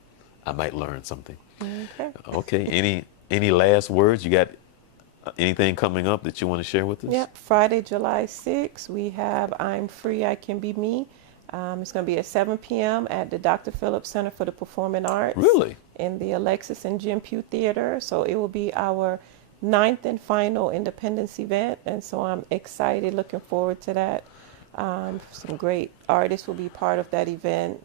I might learn something. Okay. Any last words? You got anything coming up that you want to share with us? Yep. Friday, July 6th, we have I'm Free, I Can Be Me. It's going to be at 7 p.m. at the Dr. Phillips Center for the Performing Arts. Really? In the Alexis and Jim Pugh Theater. So it will be our 9th and final Independence event. And so I'm excited, looking forward to that. Some great artists will be part of that event.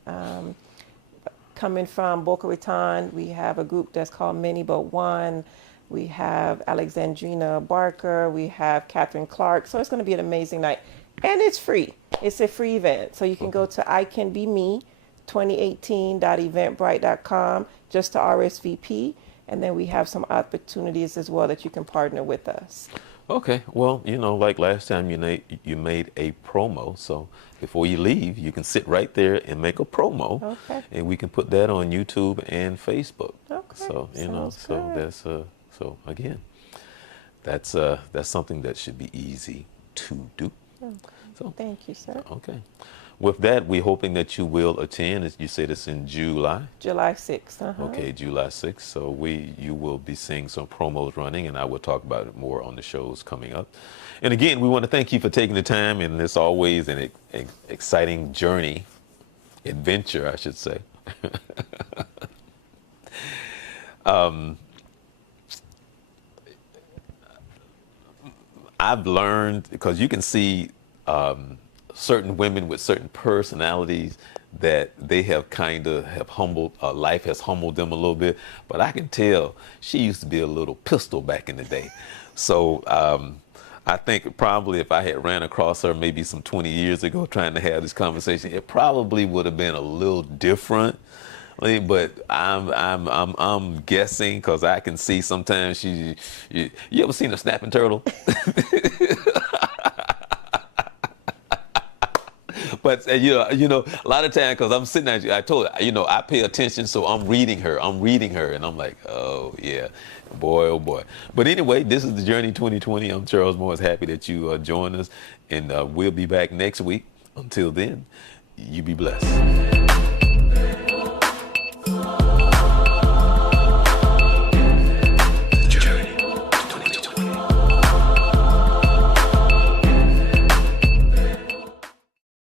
Coming from Boca Raton, we have a group that's called Many But One. We have Alexandrina Barker. We have Catherine Clark. So it's going to be an amazing night. And it's free. It's a free event. So you can go to icanbeme2018.eventbrite.com just to RSVP. And then we have some opportunities as well that you can partner with us. Okay. Well, like last time you made a promo. So before you leave, you can sit right there and make a promo. Okay. And we can put that on YouTube and Facebook. Okay. So, Sounds so good. so again, that's something that should be easy to do. Okay. So Thank you, sir. okay. With that, we're hoping that you will attend. As you said, it's in July. July 6th. Okay, July 6th. So you will be seeing some promos running, and I will talk about it more on the shows coming up. And again, we want to thank you for taking the time, and it's always an exciting journey, adventure, I should say. I've learned, because you can see certain women with certain personalities that they have humbled, life has humbled them a little bit. But I can tell she used to be a little pistol back in the day. So I think probably if I had ran across her maybe some 20 years ago trying to have this conversation, it probably would have been a little different. But I'm guessing, because I can see sometimes you ever seen a snapping turtle? But a lot of times, because I'm sitting there, I told her, I pay attention, so I'm reading her, and I'm like, oh yeah, boy, oh boy. But anyway, this is the Journey 2020. I'm Charles Morris. Happy that you joined us, and we'll be back next week. Until then, you be blessed.